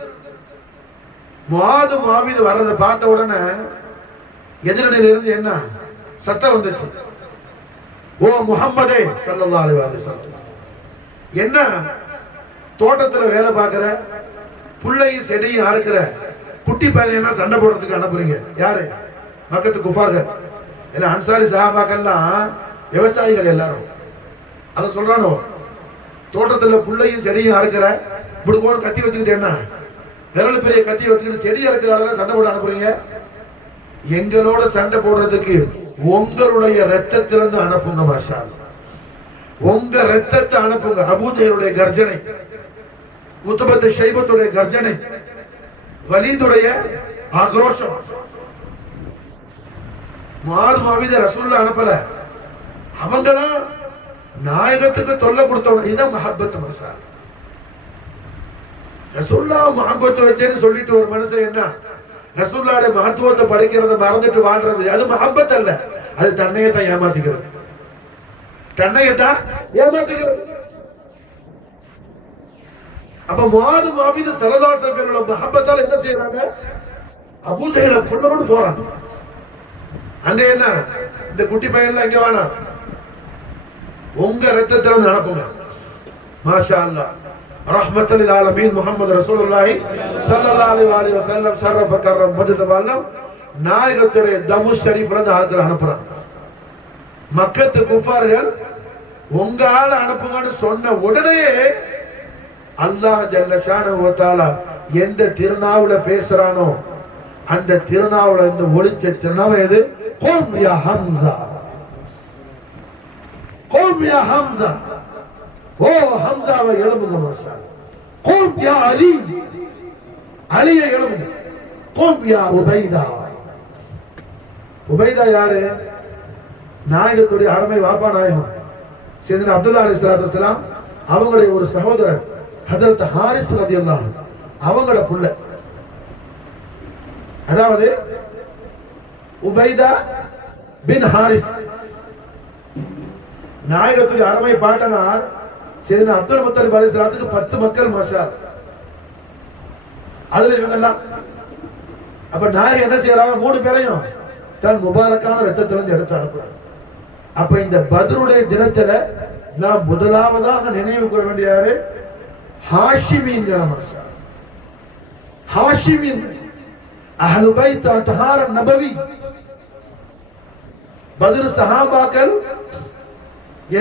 முஆது முஅவ்வித் வர்றதை பார்த்த உடனே எதிரணியில இருந்து என்ன சத்தம் வந்துச்சு, ஓ முஹம்மதே ஸல்லல்லாஹு அலைஹி வஸல்லம், என்ன தோட்டத்துல வேலை பார்க்கிற, புள்ளையும் செடியும் அறுக்கிற குட்டி பையனா சண்டை போடுறதுக்கு அனுப்புறீங்க? யாரு? மக்கத்து குஃபார்கள். ஏன்னா அன்சாரி சஹாபாக்கள்லாம் விவசாயிகள் எல்லாரும். அதை சொல்றானோ, தோட்டத்துல புள்ளையும் செடியும் அறுக்கிற, இப்படி கோடு கத்தி வச்சுக்கிட்டு, என்ன விரல் பெரிய கத்தி வச்சுக்கிட்டு செடி அறுக்கிறதால சண்டை போட அனுப்புறீங்க? எங்களோட சண்டை போடுறதுக்கு உங்களுடைய ரத்தத்திலிருந்து அனுப்புங்க மாஷா, உங்க ரத்தத்தை அனுப்புங்க. அபூ ஜஹலுடைய கர்ஜனை, உத்பத் ஷைபத்துடைய கர்ஜனை, வலீதுடைய ஆக்ரோஷம். முஆது முஅவ்வித் ரசூலுல்லாஹ் அனுப்பல, அவங்களும் நாயகத்துக்கு தொல்லை கொடுத்தவங்க. இதான் மஹப்பத் மசா. ரசூலுல்லாஹ் மஹப்பத் வச்சேன்னு சொல்லிட்டு ஒரு மனுஷன் என்ன ரசூலுல்லாஹ்வுடைய மகத்துவத்தை படிக்கிறத மறந்துட்டு வாழ்றது, அது மஹப்பத் அல்ல, அது தன்னையே தான் ஏமாத்திக்கிறது, தன்னையே தான் ஏமாத்திக்கிறது. அப்ப முஆது முஅவ்வித் ஸல்லல்லாஹு அலைஹி வஸல்லம் மஹப்பத்தால என்ன செய்யறாங்க, அபூ ஜஹலை கொல்லணும்னு போறாங்க. அங்க என்ன, இந்த குட்டி பையன்லாம் இங்க வேணாம், உங்க ரத்தத்துல இருந்து அனுப்புங்க. மாஷா அல்லாஹ். ரஹ்மத்துல் லில் ஆலமீன் முஹம்மது ரசூலுல்லாஹி ஸல்லல்லாஹு அலைஹி வஸல்லம் ஷரஃப கர்ரம் மஜ்தவல்லம் நாயகத்துடைய தமு ஷரீஃப்ல இருந்து ஆட்கள் அனுப்புறாங்க. மக்கத்து குஃபார்கள் உங்க ஆள அனுப்புங்கன்னு சொன்ன உடனே அல்லாஹ் ஜல்ல ஷானஹு வ தஆலா எந்த திருநாவுல பேசுறானோ அந்த திருநாவுல இருந்து ஒளிச்ச திருநாவு எது? கும் யா ஹம்ஸா, கும் யா ஹம்ஸா, ஓ ஹம்ஸாவை எழுப்புங்க மாஷா. கும் யா அலி, அலியை எழுப்புங்க. கும் யா உபைதா, உபைதா யாரு? நாயகத்துடைய அருமை வாப்பா நாயகம் சையதுனா அப்துல்லா அலைஹிஸ்ஸலாத்து வஸ்ஸலாம் அவங்களுடைய ஒரு சகோதரர் ஹஜ்ரத் ஹாரிஸ் ரலியல்லாஹு அன்ஹு அவங்களோட புள்ள. அதாவது உபைதா பின் ஹாரிஸ் நாயகத்துடைய அருமை பாட்டனார் சையதுனா அப்துல் முத்தலிப் அலைஹிஸ்ஸலாத்துக்கு 10 மக்கள் மாஷா. அதுல இவங்க எல்லாம். அப்ப நாயகம் என்ன செய்யறாங்க, 3 பேரையும் தன் முபாரக்கான ரத்தத்திலிருந்து எடுத்து அனுப்புறாங்க. அப்ப இந்த பத்ருடைய தினத்துல நாம் முதலாவதாக நினைவு கூற வேண்டிய யாரு? ஹாஷிமீன்கள் மாஷா. ஹாஷிமீன் அஹ்லு பைத் அத்ஹார் நபவி. பத்ர் சஹாபாக்கள்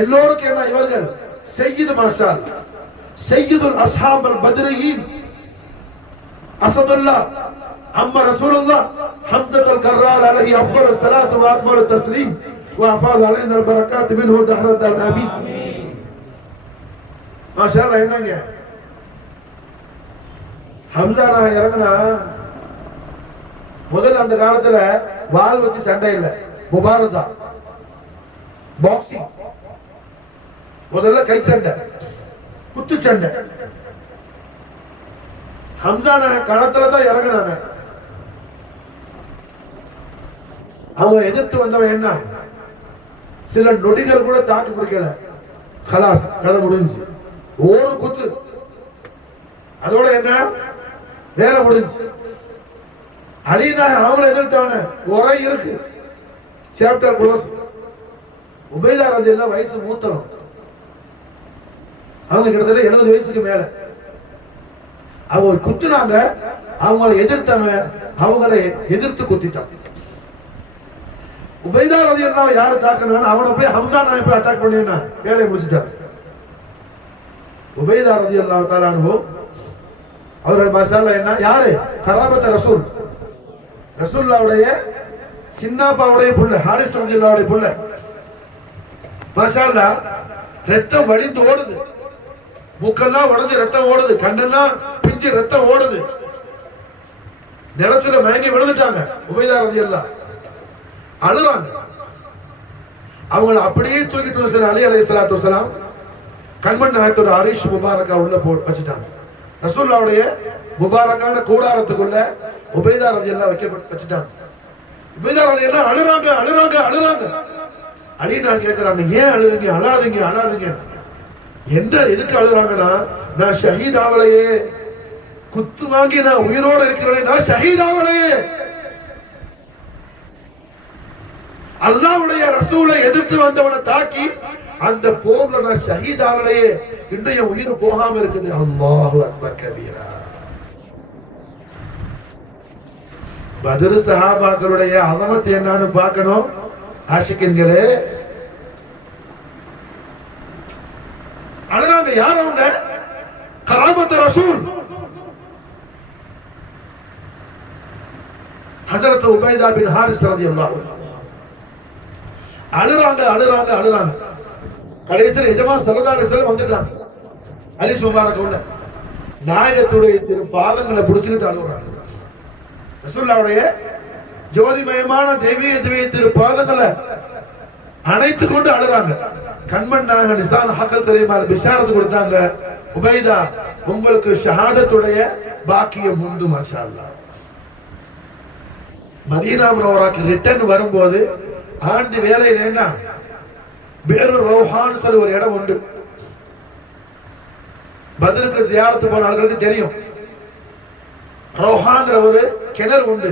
எல்லோருக்கும் என்ன, இவர்கள் சையீத் மாஷா, சையீதுல் அஸ்ஹாபுல் பத்ரியின் அஸதுல்லாஹ் அம்மா ரசூலுல்லாஹ் ஹம்ஸத்துல் கர்ரார் அலைஹி அஃதலுஸ் ஸலாத்து வ அஃதலுத் தஸ்லீம் وافاض علينا البركات منه دهرة الامين. மாஷா அல்லாஹ். என்னங்க ஹம்சா நான் இறங்கினா முதல்ல அந்த காலத்துல வால் வச்சு சண்டை இல்லை, முபாரசா பாக்ஸிங். முதல்ல கை சண்டை, குத்து சண்டை. ஹம்சா களத்துல தான் இறங்கினாங்க. அவங்க எதிர்த்து வந்தவன் என்ன, சில நொடிகள் கூட தாக்கு பிடிக்கல, கலாஸ் கதை முடிஞ்சு. ஒரு குத்து, அதோட என்ன வேலை முடிஞ்சு. அலினா அவங்கள எதிர்த்தவன ஒரே இருக்கு, சாப்டர் க்ளோஸ். உபைதா ரலியல்லாஹு வயசு மூத்தவன், அவங்க கிட்டத்தட்ட 70 வயசுக்கு மேல. அவங்க குத்துனாங்க, அவங்களை எதிர்த்தவன் அவங்களை எதிர்த்து குத்திட்டான். உபைதா ரலியல்லாஹு யாரு தாக்குனான்னு அவனை போய் ஹம்சா நாயை போய் அட்டாக் பண்ணினா வேலையை முடிச்சிட்டாங்க. உபைதா ரலியல்லாஹு தஆலா அன்ஹு அவர்கள் மாஷாஅல்லா என்ன யாரு கராமத் ரசூல், ரசூலுல்லாஹ்வுடைய சின்னப்பாவுடைய புள்ள, ஹாரிஸ் ரலியல்லாஹுடைய புள்ள. மாஷாஅல்லா ரத்தம் வடிந்து ஓடுது, மூக்கெல்லாம் உடைஞ்சு ரத்தம் ஓடுது, கண்ணெல்லாம் பிஞ்சு ரத்தம் ஓடுது. நிலத்துல மயங்கி விழுந்துட்டாங்க. உபைதா ரலியல்லாஹு அழுறாங்க. அவங்களை அப்படியே தூக்கிட்டு வந்து அலி அலைஹிஸ்ஸலாத்து வஸலாம் கண்மண் நாயத்தோட அரிஷ் முபாரக்கா உள்ள வச்சுட்டாங்க. ரசூலுல்லாஹ்வுடைய முபாரக்கான கூடாரத்துக்குள்ள உபைதா ரலியல்லாஹு வச்சுட்டாங்க. உபைதா ரலியல்லாஹு அழுறாங்க அழுறாங்க அழுறாங்க. அலி நான் கேட்கறாங்க, ஏன் அழுறீங்க? அழாதீங்க அழாதீங்க. என்ன எதுக்கு அழுறாங்கன்னா, நான் ஷஹீத் ஆவலையே, குத்து வாங்கி நான் உயிரோட இருக்கிறேன், நான் ஷஹீத் ஆவலையே, அல்லாஹ்வுடைய ரசூலை எதிர்த்து வந்தவனை தாக்கி அந்த போர்ல நான் ஷஹீத் ஆகலையே, இன்னும் என் உயிர் போகாம இருக்குது. அல்லாஹு அக்பர் கபீரா. பத்ர் சஹாபாக்களுடைய அலமத் என்னன்னு பார்க்கணும் ஆஷிக்கின்களே. அழகாங்க. யார் அவங்க? கராமத் ரசூல் ஹஜ்ரத் உபைதா பின் ஹாரிஸ் ரலியல்லாஹு அன்ஹு. அழுறாங்க அழுறாங்க அழுறாங்க. கடைசியில் எஜமான் ஸல்லல்லாஹு அலைஹி வஸல்லம் வந்துட்டாங்க. அலி முபாரக் உள்ள நாயகத்துடைய திரு பாதங்களை பிடிச்சிட்டு அழுறாங்க. ரசூலுல்லாஹ்வுடைய ஜோதிமயமான தெய்வீக திரு பாதங்களை அணைத்து கொண்டு அழுறாங்க. கண்மண் நாயக நிசான் ஹக்கல் கரீமால் பிஷாரத் கொடுத்தாங்க, உபைதா உங்களுக்கு ஷஹாதத்துடைய பாக்கியம் உண்டு. மாஷா அல்லாஹ். மதீனா முனவ்வராக்கு ரிட்டர்ன் வரும்போது ஆண்டு வேலையில என்ன பேரு ரௌஹான் சொல்லி ஒரு இடம் உண்டு. பத்ருக்கு ஜியாரத்து போன ஆளுகளுக்கு தெரியும். ரௌஹாங்கிற ஒரு கிணறு உண்டு.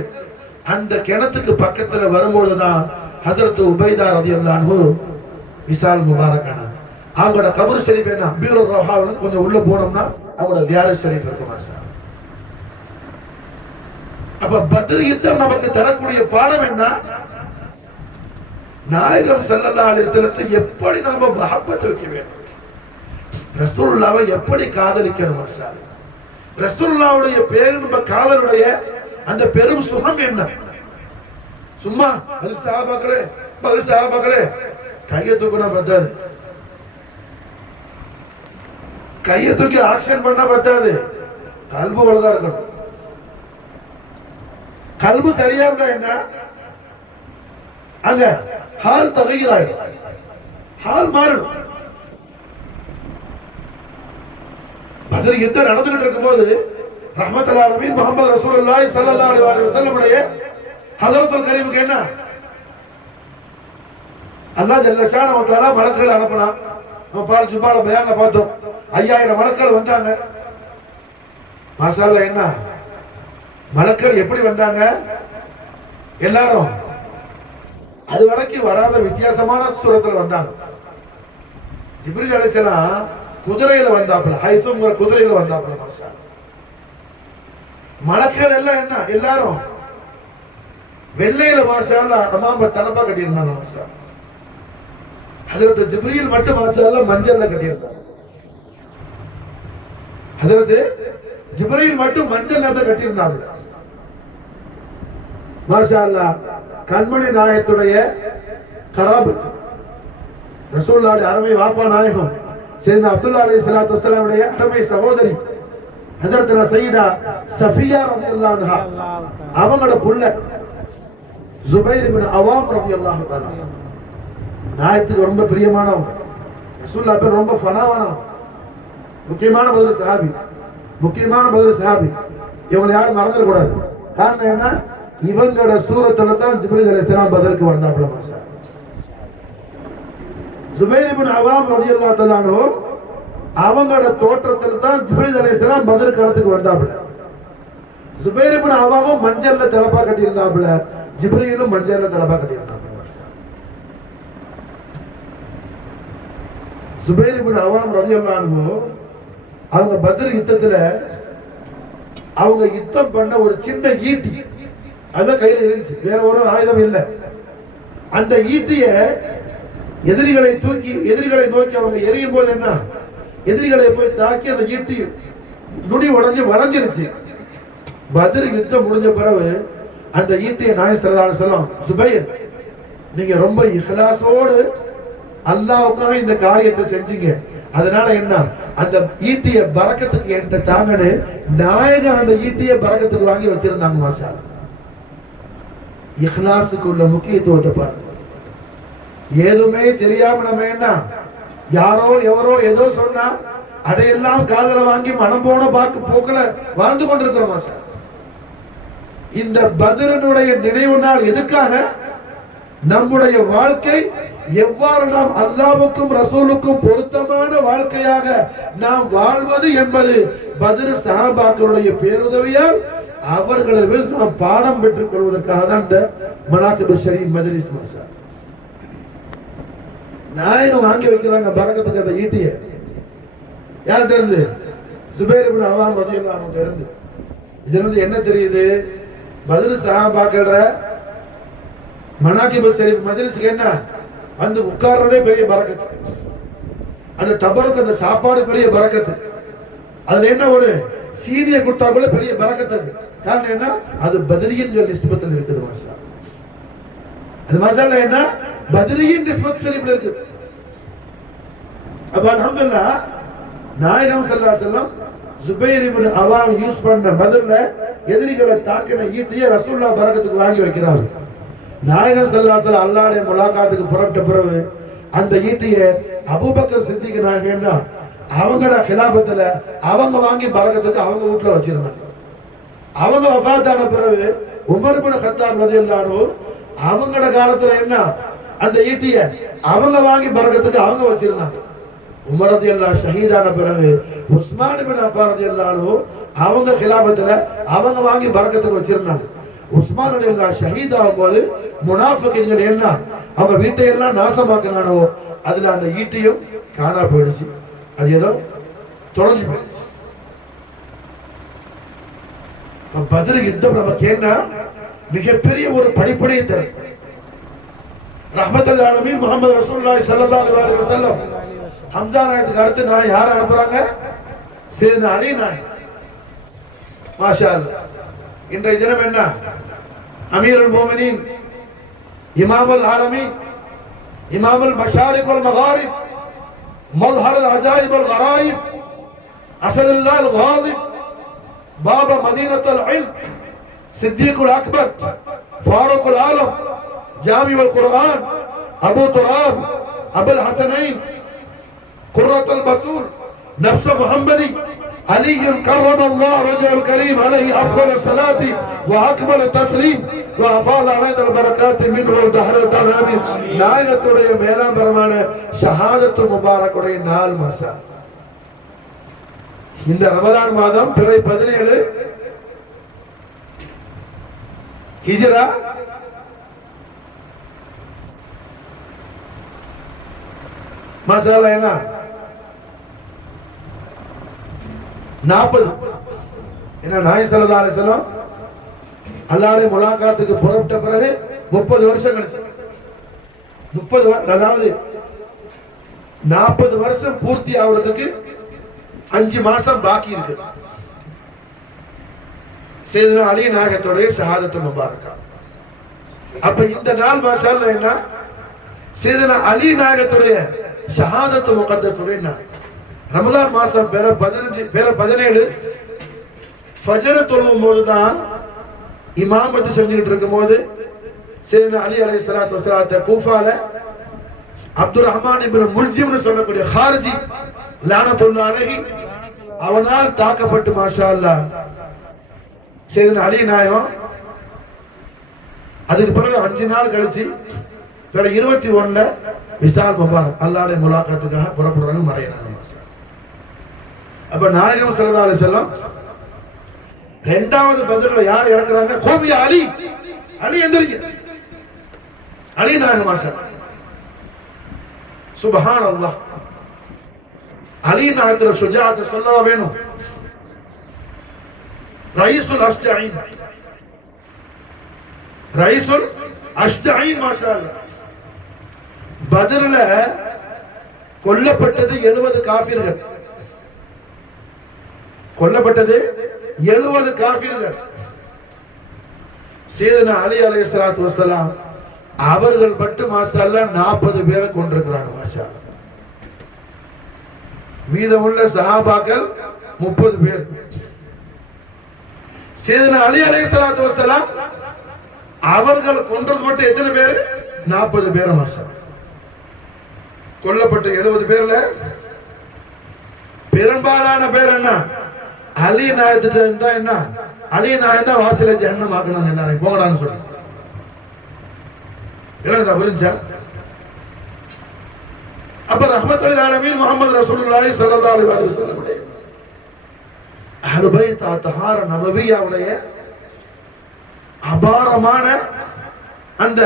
அந்த கிணத்துக்கு பக்கத்துல வரும்போதுதான் ஹஜ்ரத் உபைதா ரலியல்லாஹு அன்ஹு விசால் முபாரக்கான அவங்களோட கபர் ஷரீஃப் என்ன பீரு ரௌஹாவுல கொஞ்சம் உள்ள போனோம்னா அவங்களோட ஜியாரத் ஷரீஃப் இருக்கும். மாஷா. அப்ப பத்ர் யுத்தம் நமக்கு தரக்கூடிய பாடம் என்ன? நாயகம் ஸல்லல்லாஹு அலைஹி வஸல்லம் எப்படி நாம மஹப்பத் வைக்க வேண்டும், ரசூலுல்லாஹ்வை எப்படி காதலிக்கணும். மாஷா. ரசூலுல்லாஹ்வுடைய பேரின்ப காதலுடைய அந்த பெரும் சுகம் என்ன? சும்மா பதில் சஹாபாக்களே கையை தூக்கினா பத்தாது, கையை தூக்கி ஆக்ஷன் பண்ண பத்தாது, கல்பு ஒழுங்கா இருக்கணும். கல்பு சரியா இருந்தா என்ன, அங்க ஹால் தகையிராயிடும், ஹால் மாறிடும். பத்ர் யுத்தம் நடந்துகிட்டு இருக்கும்போது ரஹ்மத்துல் ஆலமீன் முஹம்மது ரசூலுல்லாஹி ஸல்லல்லாஹு அலைஹி வஸல்லம் உடைய ஹஜ்ரத்துல் கரீமுக்கு என்ன அல்லாஹ் ஜல்ல ஷானஹு வ தஆலா மலக்குகள் அனுப்புனா. நம்ம பால் ஜுபால பயான்ல பார்த்தோம், 5000 மலக்குகள் வந்தாங்க. மாஷா அல்லாஹ். என்ன மலக்குகள் எப்படி வந்தாங்க? எல்லாரும் அது வரைக்கும் வராத வித்தியாசமான சூரத்துல வந்தாங்க. ஜிப்ரீல் அலைஹிஸ்ஸலாம் குதிரையில வந்தாப்புல, ஹைசும்ங்கிற குதிரையில வந்தாப்புல. மாஷா. மலக்குகள் எல்லாம் என்ன எல்லாரும் வெள்ளையில மாஷா அல்லாஹ் அமாம தலப்பா கட்டி இருந்தாங்க. மாஷா. ஹஜ்ரத் ஜிப்ரீல் மட்டும் மாஷா அல்லாஹ் மஞ்சள்ல கட்டி இருந்தாங்க. ஹஜ்ரத் ஜிப்ரீல் மட்டும் மஞ்சள் நெத்த கட்டி இருந்தாங்க. மாஷா அல்லாஹ். கண்மணி நாயத்துடைய கராபத். ரசூலுல்லாஹி அருமை வாப்பா நாயகம் சையதுனா அப்துல்லா அலைஹிஸ்ஸலாத்து வஸ்ஸலாமுடைய அருமை சகோதரி ஹஜ்ரத்னா சையதா சஃபியா ரலியல்லாஹு அன்ஹா அவங்களோட புள்ள ஜுபைர் இப்னு அவாம் ரலியல்லாஹு தஆலா நாயத்துக்கு ரொம்ப பிரியமானவங்க. ரசூலுல்லாஹ் பேர் ரொம்ப ஃபனாவானவங்க. முக்கியமான பதில் சஹாபி, முக்கியமான பதில் சஹாபி. இவங்களை யாரும் மறந்துட கூடாது. காரணம் என்ன? இவங்களோட சூரத்துல தான் ஜிப்ரீல் அலைஹிஸ்ஸலாம் பதிலுக்கு வந்தாப்ல. மாஷா ஜுபைர் இப்னு அவாம் ரலியல்லாஹு தஆலா அன்ஹு அவங்களோட தோற்றத்துல தான் ஜிப்ரீல் அலைஹிஸ்ஸலாம் பதில் களத்துக்கு வந்தாப்ல. ஜுபைர் இப்னு அவாமும் மஞ்சள்ல தலப்பா கட்டி இருந்தாப்ல, ஜிப்ரீலும் மஞ்சள்ல தலப்பா கட்டி இருந்தாப்ல. ஜுபைர் இப்னு அவாம் ரலியல்லாஹு அன்ஹு அவங்க பத்ர் யுத்தத்துல அவங்க யுத்தம் பண்ண ஒரு சின்ன ஈட்டி அதான் கையில இருந்துச்சு, வேற ஒரு ஆயுதம் இல்லை. அந்த ஈட்டிய எதிரிகளை நோக்கி அவங்க எரியும் போது என்ன, எதிரிகளை போய் தாக்கி அந்த ஈட்டி நுடி வளைஞ்சிருச்சு. பத்ர் யுத்தம் முடிஞ்ச பிறகு அந்த ஈட்டிய நாயகம் ஸல்லல்லாஹு அலைஹி வஸல்லம், சுபைர் நீங்க ரொம்ப இஹ்லாஸோடு அல்லாஹ்வுக்காக இந்த காரியத்தை செஞ்சீங்க, அதனால என்ன அந்த ஈட்டிய பரக்கத்துக்கு என்கிட்ட தாங்கன்னு நாயகம் அந்த ஈட்டிய பரக்கத்துக்கு வாங்கி வச்சிருந்தாங்க. மாஷா அல்லாஹ். இஹ்லாஸுக்கு உள்ள முக்கியத்துவத்தை பாருங்க. ஏதுமே தெரியாம நம்ம என்ன யாரோ எவரோ ஏதோ சொன்னா அதையெல்லாம் காதல வாங்கி மனம் போன போக்கல வாழ்ந்து கொண்டிருக்கிறோம். மாஷா இந்த பத்ருடைய நினைவு நாள் எதுக்காக? நம்முடைய வாழ்க்கை எவ்வாறு நாம் அல்லாஹ்வுக்கும் ரசூலுக்கும் பொருத்தமான வாழ்க்கையாக நாம் வாழ்வது என்பது பத்ர் சஹாபாக்களுடைய பேருதவியால் அவர்களிடம் நாம் பாடம் பெற்றுக் கொள்வதற்காக தான் இந்த மனாகிபு ஷரீஃப் மஜ்லிஸ். மாஷா நாயகம் வாங்கி வைக்கிறாங்க பரக்கத்துக்கு அந்த ஈட்டிய. யார்கிட்ட இருந்து? ஜுபைர் இப்னு அவாம் ரலியல்லாஹு அன்ஹு இருந்து. இதுல இருந்து என்ன தெரியுது? பத்ர் சஹாபாக்கள மனாகிபு ஷரீஃப் மஜ்லிஸ்க்கு என்ன வந்து உட்கார்றதே பெரிய பரக்கத்து, அந்த தபருக்கு அந்த சாப்பாடு பெரிய பரக்கத்து, அதுல என்ன ஒரு சீனிய கொடுத்தா கூட பெரிய பரக்கத்து. காரணம் என்ன? அது பத்ரியின் நிஸ்பத்தில் இருக்குது. மாஷா அது மாஷாஅல்லாஹ் என்ன பத்ரியின் நிஸ்பத் ஷரீஃப்ல இருக்குது. அப்ப அல்ஹம்துலில்லாஹ் நாயகம் ஸல்லல்லாஹு அலைஹி வஸல்லம் ஜுபைர் இப்னு அவாம் யூஸ் பண்ண பத்ர்ல எதிரிகளை தாக்கின ஈட்டிய ரசூலுல்லாஹ் பரக்கத்துக்கு வாங்கி வைக்கிறாங்க. நாயகம் ஸல்லல்லாஹு அலைஹி வஸல்லம் அல்லாஹ்வுடைய முலாகாத்துக்கு புறப்பட்ட பிறகு அந்த ஈட்டிய அபூபக்கர் சித்திக் நாயகம் அவங்களோட கிலாபத்துல அவங்க வாங்கி பரக்கத்துக்கு அவங்க வீட்டுல வச்சிருந்தாங்க. அவங்க வஃபாத்தான பிறகு உமர் இப்னு கத்தாப் ரலியல்லாஹு அன்ஹு அவங்களோட காலத்துல என்ன அந்த ஈட்டிய அவங்க வாங்கி பரக்கத்துக்கு அவங்க வச்சிருந்தாங்க. உமர் ரலியல்லாஹு ஷஹீதான பிறகு உஸ்மான் இப்னு அஃபான் ரலியல்லாஹு அன்ஹு அவங்க கிலாபத்துல அவங்க வாங்கி பரக்கத்துக்கு வச்சிருந்தாங்க. உஸ்மான் ரலியல்லாஹு ஷஹீத் ஆகும்போது முனாஃபிகீன்கள் என்ன அவங்க வீட்டை எல்லாம் நாசமாக்குனானோ அதுல அந்த ஈட்டியும் காணா போயிடுச்சு, அது ஏதோ தொலைஞ்சு போயிடுச்சு. பத்ர் யுத்தம் நமக்கு என்ன மிகப்பெரிய ஒரு படிப்படியை தரும். ரஹ்மத்துல் ஆலமீன் முஹம்மது ரசூலுல்லாஹி ஸல்லல்லாஹு அலைஹி வஸல்லம் ஹம்ஸா நாயத்துக்கு அடுத்து நான் யாரை அனுப்புறாங்க? சையதுனா அலி நாயக். மாஷா அல்லாஹ். இன்றைய தினம் என்ன? அமீருல் மோமினீன், இமாமுல் ஆலமீன், இமாமுல் மஷாரிக் வல் மகாரிப், மظهر العجائب والغرائب، اسد الله الغاضب، باب مدينة العلم، صديق الأكبر، فاروق العالم، جامع القرآن، أبو تراب، أبو الحسنين، قرة البطول، نفس محمدي، علي كرم الله وجهه الكريم عليه أفضل الصلاة وأكمل التسليم وأفاض علينا البركات منه دهر الدار آمين. நாயகத்துடைய மேலாம்பரமான ஷஹாதத்து முபாரக்குடைய நாள். மாஷா இந்த ரமலான் மாதம் பிறை 17 ஹிஜ்ரா மாஷா அல்லாஹ் என்ன 40 என்ன நாயகம் ஸல்லல்லாஹு அலைஹி வஸல்லம் அல்லாஹ்வுடைய முலாகாத்துக்கு புறப்பட்ட பிறகு 30 வருஷம் கழிச்சு 30 அதாவது 40 வருஷம் பூர்த்தி ஆகிறதுக்கு 5 மாசம் பாக்கி இருக்கு. சையதுனா அலி நாயகத்துடைய ஷஹாதத்து முபாரக்கா. அப்ப இந்த நாள் மாஷா அல்லாஹ் என்ன சையதுனா அலி நாயகத்துடைய ஷஹாதத்து முகத்தஸ் ரமலான் மாசம் பேர 17 ஃபஜ்ர் தொழுவும் போதுதான் இமாமத்து செஞ்சுக்கிட்டு இருக்கும் போது சையதுனா அலி அலைஹிஸ்ஸலாத்து வஸலாம் கூஃபால அப்துல் ரஹ்மான் இப்னு முல்ஜிம்னு சொல்லக்கூடிய ஹாரிஜி லானத்துல்லாஹி அலைஹி அவனால் தாக்கப்பட்டு மாஷா அல்லாஹ் சையதுனா அலி நாயகம் அதுக்கு பிறகு 5 நாள் கழிச்சு 21 விசால் முபாரக் அல்லாஹ்வுடைய முலாகாத்துக்காக புறப்படுறாங்க, மறையறாங்க. அப்ப நாயகம் ஸல்லல்லாஹு அலைஹி வஸல்லம் இரண்டாவது பத்ர்ல யார் இறக்குறாங்க? கோபியா அலி, அலி எந்திரிங்க, அலி நாயகம் மாஷா சுப்ஹானல்லாஹ். அலி நாயகத்துல சுஜாஅத் சொல்லவா வேணும். ரயீசுல் அஷ்ஜஈன், ரயீசுல் அஷ்ஜஈன் மாஷா அல்லாஹ். பத்ர்ல கொல்லப்பட்டது 70 காஃபிர்கள், கொல்லப்பட்டது 70 காஃபிர்கள். சையதுனா அலி அலைஹிஸ்ஸலாத்து வஸலாம் அவர்கள் மட்டும் மாஷா அல்லாஹ் 40 பேரை கொண்டிருக்கிறாங்க மாஷா அல்லாஹ். மீதமுள்ள சஹாபாக்கள் 30 பேர். சையதுனா அலி அலைஹிஸ்ஸலாத்து வஸலாம் அவர்கள் கொன்றது மட்டும் எத்தனை பேர்? 40 பேர் மாஷா. கொல்லப்பட்ட 70 பேர்ல பெரும்பாலான பேர் என்ன? அலி நாயகத்திட்ட இருந்தா என்ன? அலி நாயகம் தான் வாசலை ஜன்னம் ஆக்கணும், எல்லாரும் போங்கடான்னு சொல்லி என்ன புரிஞ்சா? அப்ப ரஹ்மத்துல் ஆலமீன் முஹம்மது ரசூலுல்லாஹி ஸல்லல்லாஹு அலைஹி வஸல்லம் அஹ்லு பைத் தஹார நபவியாவுடைய அபாரமான அந்த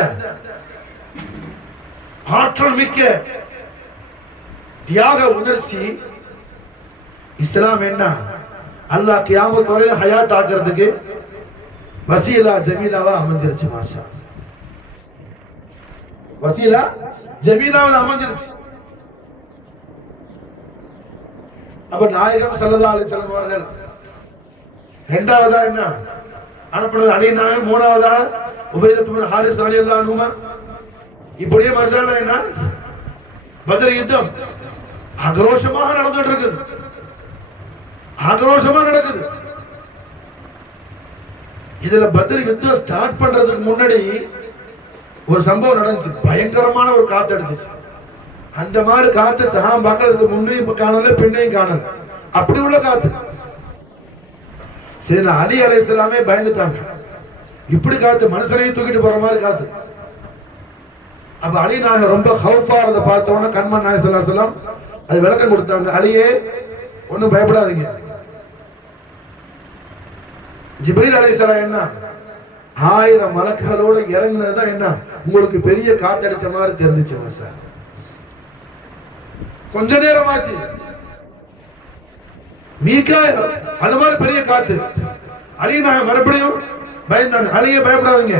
ஆற்றல் மிக்க தியாக உணர்ச்சி இஸ்லாம் என்ன? அல்லாஹ் கியாமத் வரையில ஹயாத் ஆக்குறதுக்கு வசீலா ஜமீலாவா அமைஞ்சிருச்சு மாஷா. வசீலா ஜமீலாவா அமைஞ்சிருச்சு. அப்ப நாயகம் ஸல்லல்லாஹு அலைஹி வஸல்லம் அவர்கள் இரண்டாவதா என்ன அனுப்புனது? அலி நாயகம். மூணாவதா உபைதத் பின் ஹாரிஸ் ரலியல்லாஹு அன்ஹுமா. இப்படியே மசாலா என்ன? பத்ர் யுத்தம் ஆக்ரோஷமாக நடந்துட்டு இருக்குது, ஆக்ரோஷமா நடக்குது. இதுல பத்ர் யுத்தம் ஸ்டார்ட் பண்றதுக்கு முன்னாடி ஒரு சம்பவம் நடந்துச்சு. பயங்கரமான ஒரு காத்து அடிச்சிச்சு. அந்த மாதிரி காத்து சஹாபாக்கள் அதுக்கு முன்னையும் காணல, பின்னையும் காணல, அப்படி உள்ள காத்து. சரி, அலி அலைஹிஸ்ஸலாமே பயந்துட்டாங்க. இப்படி காத்து மனுஷனையும் தூக்கிட்டு போற மாதிரி காத்து. அப்ப அலி நாயகம் ரொம்ப ஹவுஃபா இருந்த பார்த்தோன்னா கண்மன் நாயகம் ஸல்லல்லாஹு அலைஹி வஸல்லம் அது விளக்கம் கொடுத்தாங்க. அலியே ஒன்னும் பயப்படாதீங்க. ஜிப்ரீல் அலைஹிஸ்ஸலாம் என்ன 1000 மலக்குகளோட இறங்குனதுதான் என்ன உங்களுக்கு பெரிய காத்தடிச்ச மாதிரி தெரிஞ்சிச்சு மாஷா. கொஞ்ச நேரம் ஆச்சு. மீகாயில் அந்த மாதிரி பெரிய காத்து. அலி நாயகம் மறுபடியும் பயந்தாங்க. அலியே பயப்படாதீங்க.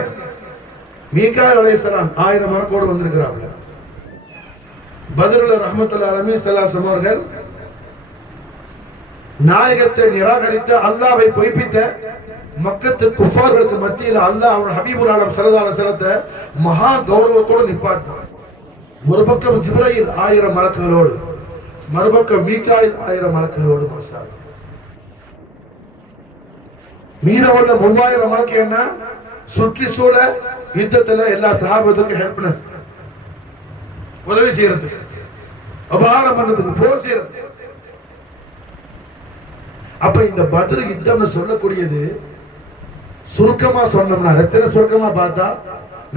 மீகாயில் அலைஹிஸ்ஸலாம் 1000 மலக்கோடு வந்திருக்கிறாங்க. பத்ருல ரஹ்மத்துல்லாஹி அலைஹி ஸல்லல்லாஹு அவர்கள் நாயகத்தை நிராகரித்த, அல்லாஹ்வை பொய்ப்பித்த மக்கத்து குஃபார்களுக்கு மத்தியில் அல்லாஹ் அவன் ஹபீபுல் ஆலம் ஸல்லல்லாஹு அலைஹி வஸல்லத்தை மகா கௌரவத்தோடு நிப்பாட்டினார். ஒரு பக்கம் ஜிப்ரீல் 1000 மலக்குகளோடு, மறுபக்கம் மீகாயில் 1000 மலக்குகளோடு மாஷா. மீதமுள்ள 3000 மலக்கு என்ன சுற்றி சூழ யுத்தத்துல எல்லா சஹாபாத்துக்கும் ஹெல்ப்னஸ், உதவி செய்யறதுக்கு, அபாரம் பண்ணதுக்கு, போர் செய்யறதுக்கு. அப்ப இந்த பத்ர் யுத்தம்னு சொல்லக்கூடியது சுருக்கமா சொன்னோம்னா, ரத்தின சுருக்கமா பார்த்தா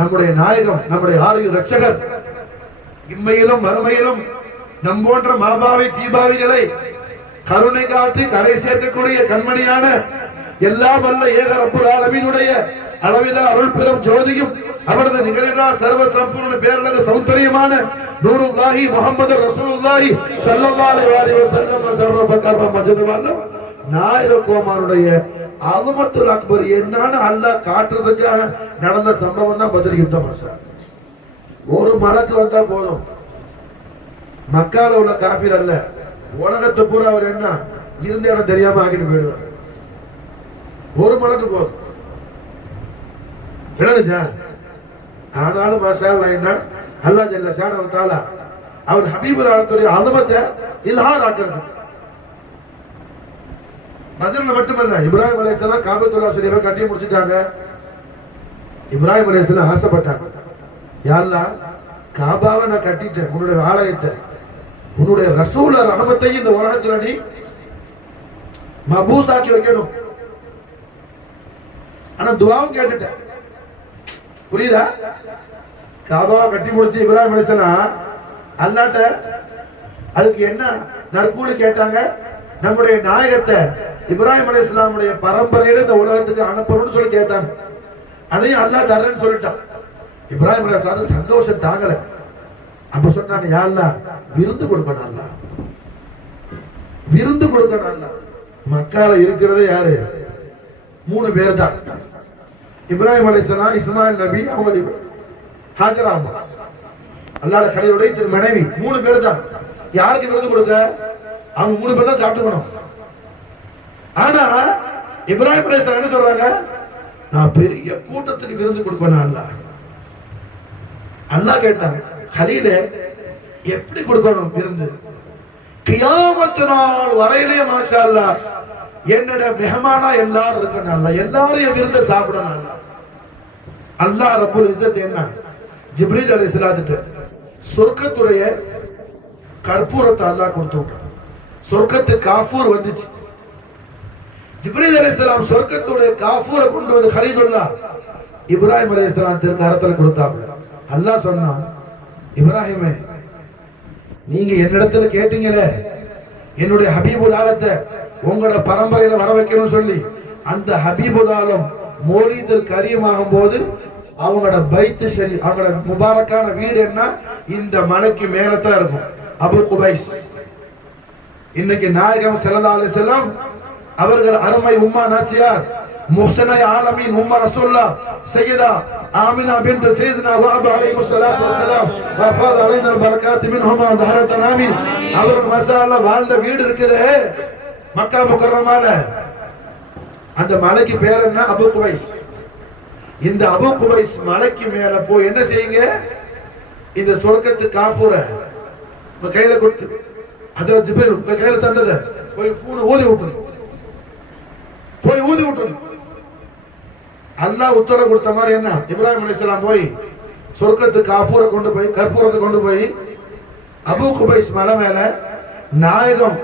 நம்முடைய நாயகம், நம்முடைய ஆரோக்கிய ரட்சகர் இம்மையிலும் மறுமையிலும் நம் போன்ற மாபாவி தீபாவிகளை கருணை காட்டி கரை சேர்க்கக்கூடிய கண்மணியான எல்லாம் வல்ல ஏக ரப்புல் ஆலமீனுடைய அளவிலா அருள் பெரும் ஜோதியும் அவரது நிகரில்லா சர்வ சம்பூர்ண பேரழகு சௌந்தரியமான நூருல்லாஹி முஹம்மது ரசூலுல்லாஹி ஸல்லல்லாஹு அலைஹி வஸல்லம் சர்வ கர்ம மஜ்து வல்லம் நாயக கோமானுடைய அஸமத்துல் அக்பர் என்னன்னு அல்லாஹ் காட்டுறதுக்காக நடந்த சம்பவம் தான் பத்ர் யுத்தம் மாஷா. ஒரு மலக்கு வந்தா போதும், மக்கால உள்ள காஃபிர் அல்ல, உலகத்தை பூரா அவர் என்ன இருந்த இடம் தெரியாம ஆக்கிட்டு போயிடுவார். ஒரு மலக்கு போதும். விளங்குச்சா? ஆனாலும் மாஷா அல்லாஹ் என்ன அல்லாஹ் ஜல்ல ஷானஹு தஆலா அவர் ஹபீபுல் ஆலத்துடைய அலமத்தை இல்ஹார் ஆக்குறது. மஸ்ஜித்ல மட்டுமல்ல, இப்ராஹிம் அலைஹிஸ்ஸலாம் காபத்துல்லாஹ் ஷரீஃபை கட்டி முடிச்சிட்டாங்க. இப்ராஹிம் அலைஹிஸ்ஸலாம் ஆசைப்பட்டாங்க, யா அல்லாஹ் காபாவை நான் கட்டிட்டேன், உன்னுடைய ஆலயத்தை, உன்னுடைய ரசூல ரஹமத்தை இந்த உலகத்துல நீ மபூஸ் ஆக்கி வைக்கணும். ஆனா துஆவும் கேட்டுட்டேன். புரியுதா? காபாவை கட்டி முடிச்சு இப்ராஹிம் அலைஹிஸ்ஸலாம் அல்லாஹ்ட்ட அதுக்கு என்ன நற்கூலி கேட்டாங்க? நம்முடைய நாயகத்தை இப்ராஹிம் அலைஹிஸ்ஸலாமுடைய பரம்பரையில இந்த உலகத்துக்கு அனுப்பணும்னு சொல்லி கேட்டாங்க. அதையும் அல்லாஹ் தரேன்னு சொல்லிட்டான். இப்ராஹிம் அலைஹிஸ்ஸலாம் சந்தோஷம் தாங்கல. அப்ப சொன்னாங்க, யா அல்லாஹ் விருந்து கொடுக்கணும், அல்லாஹ் விருந்து கொடுக்கணும். அல்லாஹ் மக்கால இருக்கிறதே யாரு? 3 பேர் தான். இப்ராஹிம் அலைஹிஸ்ஸலாம், இஸ்மாயில் நபி, அவங்க ஹாஜரா அம்மா, அல்லாஹ்வுடைய கலீலுடைய மனைவி, 3 பேர் தான். யாருக்கு விருந்து கொடுக்க? அவங்க 3 பேர் தான் சாப்பிட்டுக்கணும். ஆனா இப்ராஹிம் அலைஹிஸ்ஸலாம் என்ன சொல்றாங்க? நான் பெரிய கூட்டத்துக்கு விருந்து கொடுக்கணும். அல்லாஹ் கேட்டாங்க, கலீலே எப்படி கொடுக்கணும் விருந்து? கியாமத் நாள் வரையிலே மாஷா அல்லாஹ் என்னோட மெஹமானா எல்லாரும் இருக்கணும், எல்லாரும் விருந்த சாப்பிடணும். அல்லாஹ் ரப்பல் இஸ்ஸத் என்ன ஜிப்ரீல் அலைஹிஸ்ஸலாத்துக்கு சொர்க்கத்துடைய கற்பூரத்தை அல்லாஹ் கொடுத்து விட்டான். சொர்க்கத்து காஃபூர் வந்துச்சு. ஜிப்ரீல் அலைஹிஸ்ஸலாம் சொர்க்கத்துடைய காஃபூரை கொண்டு வந்து கலீலுல்லாஹ் இப்ராஹிம் அலைஹிஸ்ஸலாம் திருக்கரத்துல கொடுத்தாங்க. அல்லாஹ் சொன்னான், இப்ராஹிமே நீங்க என்னிடத்துல கேட்டீங்களே என்னுடைய ஹபீபுல் ஆலத்தை உங்களோட பரம்பரையில வர வைக்கணும்னு சொல்லி, அந்த ஹபீபுல் ஆலம் மௌலிதுல் கரீம் ஆகும் போது அவங்களோட பைத்து ஷரீஃப், அவங்களோட முபாரக்கான வீடு என்ன இந்த மலைக்கு மேலதான் இருக்கும், அபு குபைஸ். இன்னைக்கு நாயகம் ஸல்லல்லாஹு அலைஹி வஸல்லம் அவர்கள் அருமை உம்மா நாச்சியார் முஹ்ஸனா ஆலமீன் உம்ம ரசூலுல்லாஹ் சையதா ஆமினா பின்த் சையதுனா வஅபு அலைஹி ஸலாத்து வஸலாம் வஃபாத் அலைனா பரக்காத் மின்ஹுமா தஹரத் ஆமீன். அவர்கள் மாஷாஅல்லாஹ் வாழ்ந்த வீடு இருக்குது மக்கா முக்கர்ரமால. அந்த மலைக்கு பேர் என்ன? அபு குபைஸ். இந்த அபு குபைஸ் மலைக்கு மேல போய் என்ன செய்யுங்க? இந்த சொர்க்கத்து காஃபூரை கையில கொடுத்து, ஹஜ்ரத் ஜிப்ரீல் கையில தந்தத போய் ஊதி விட்டுரு, போய் ஊதி விட்டுரு. அல்லாஹ் உத்தரவு கொடுத்த மாதிரி என்ன, இப்ராஹிம் அலைஹிஸ்ஸலாம் போய் சொர்க்கத்து காஃபூரை கொண்டு போய், கற்பூரத்தை கொண்டு போய் அபு குபைஸ் மலை மேல நாயகம்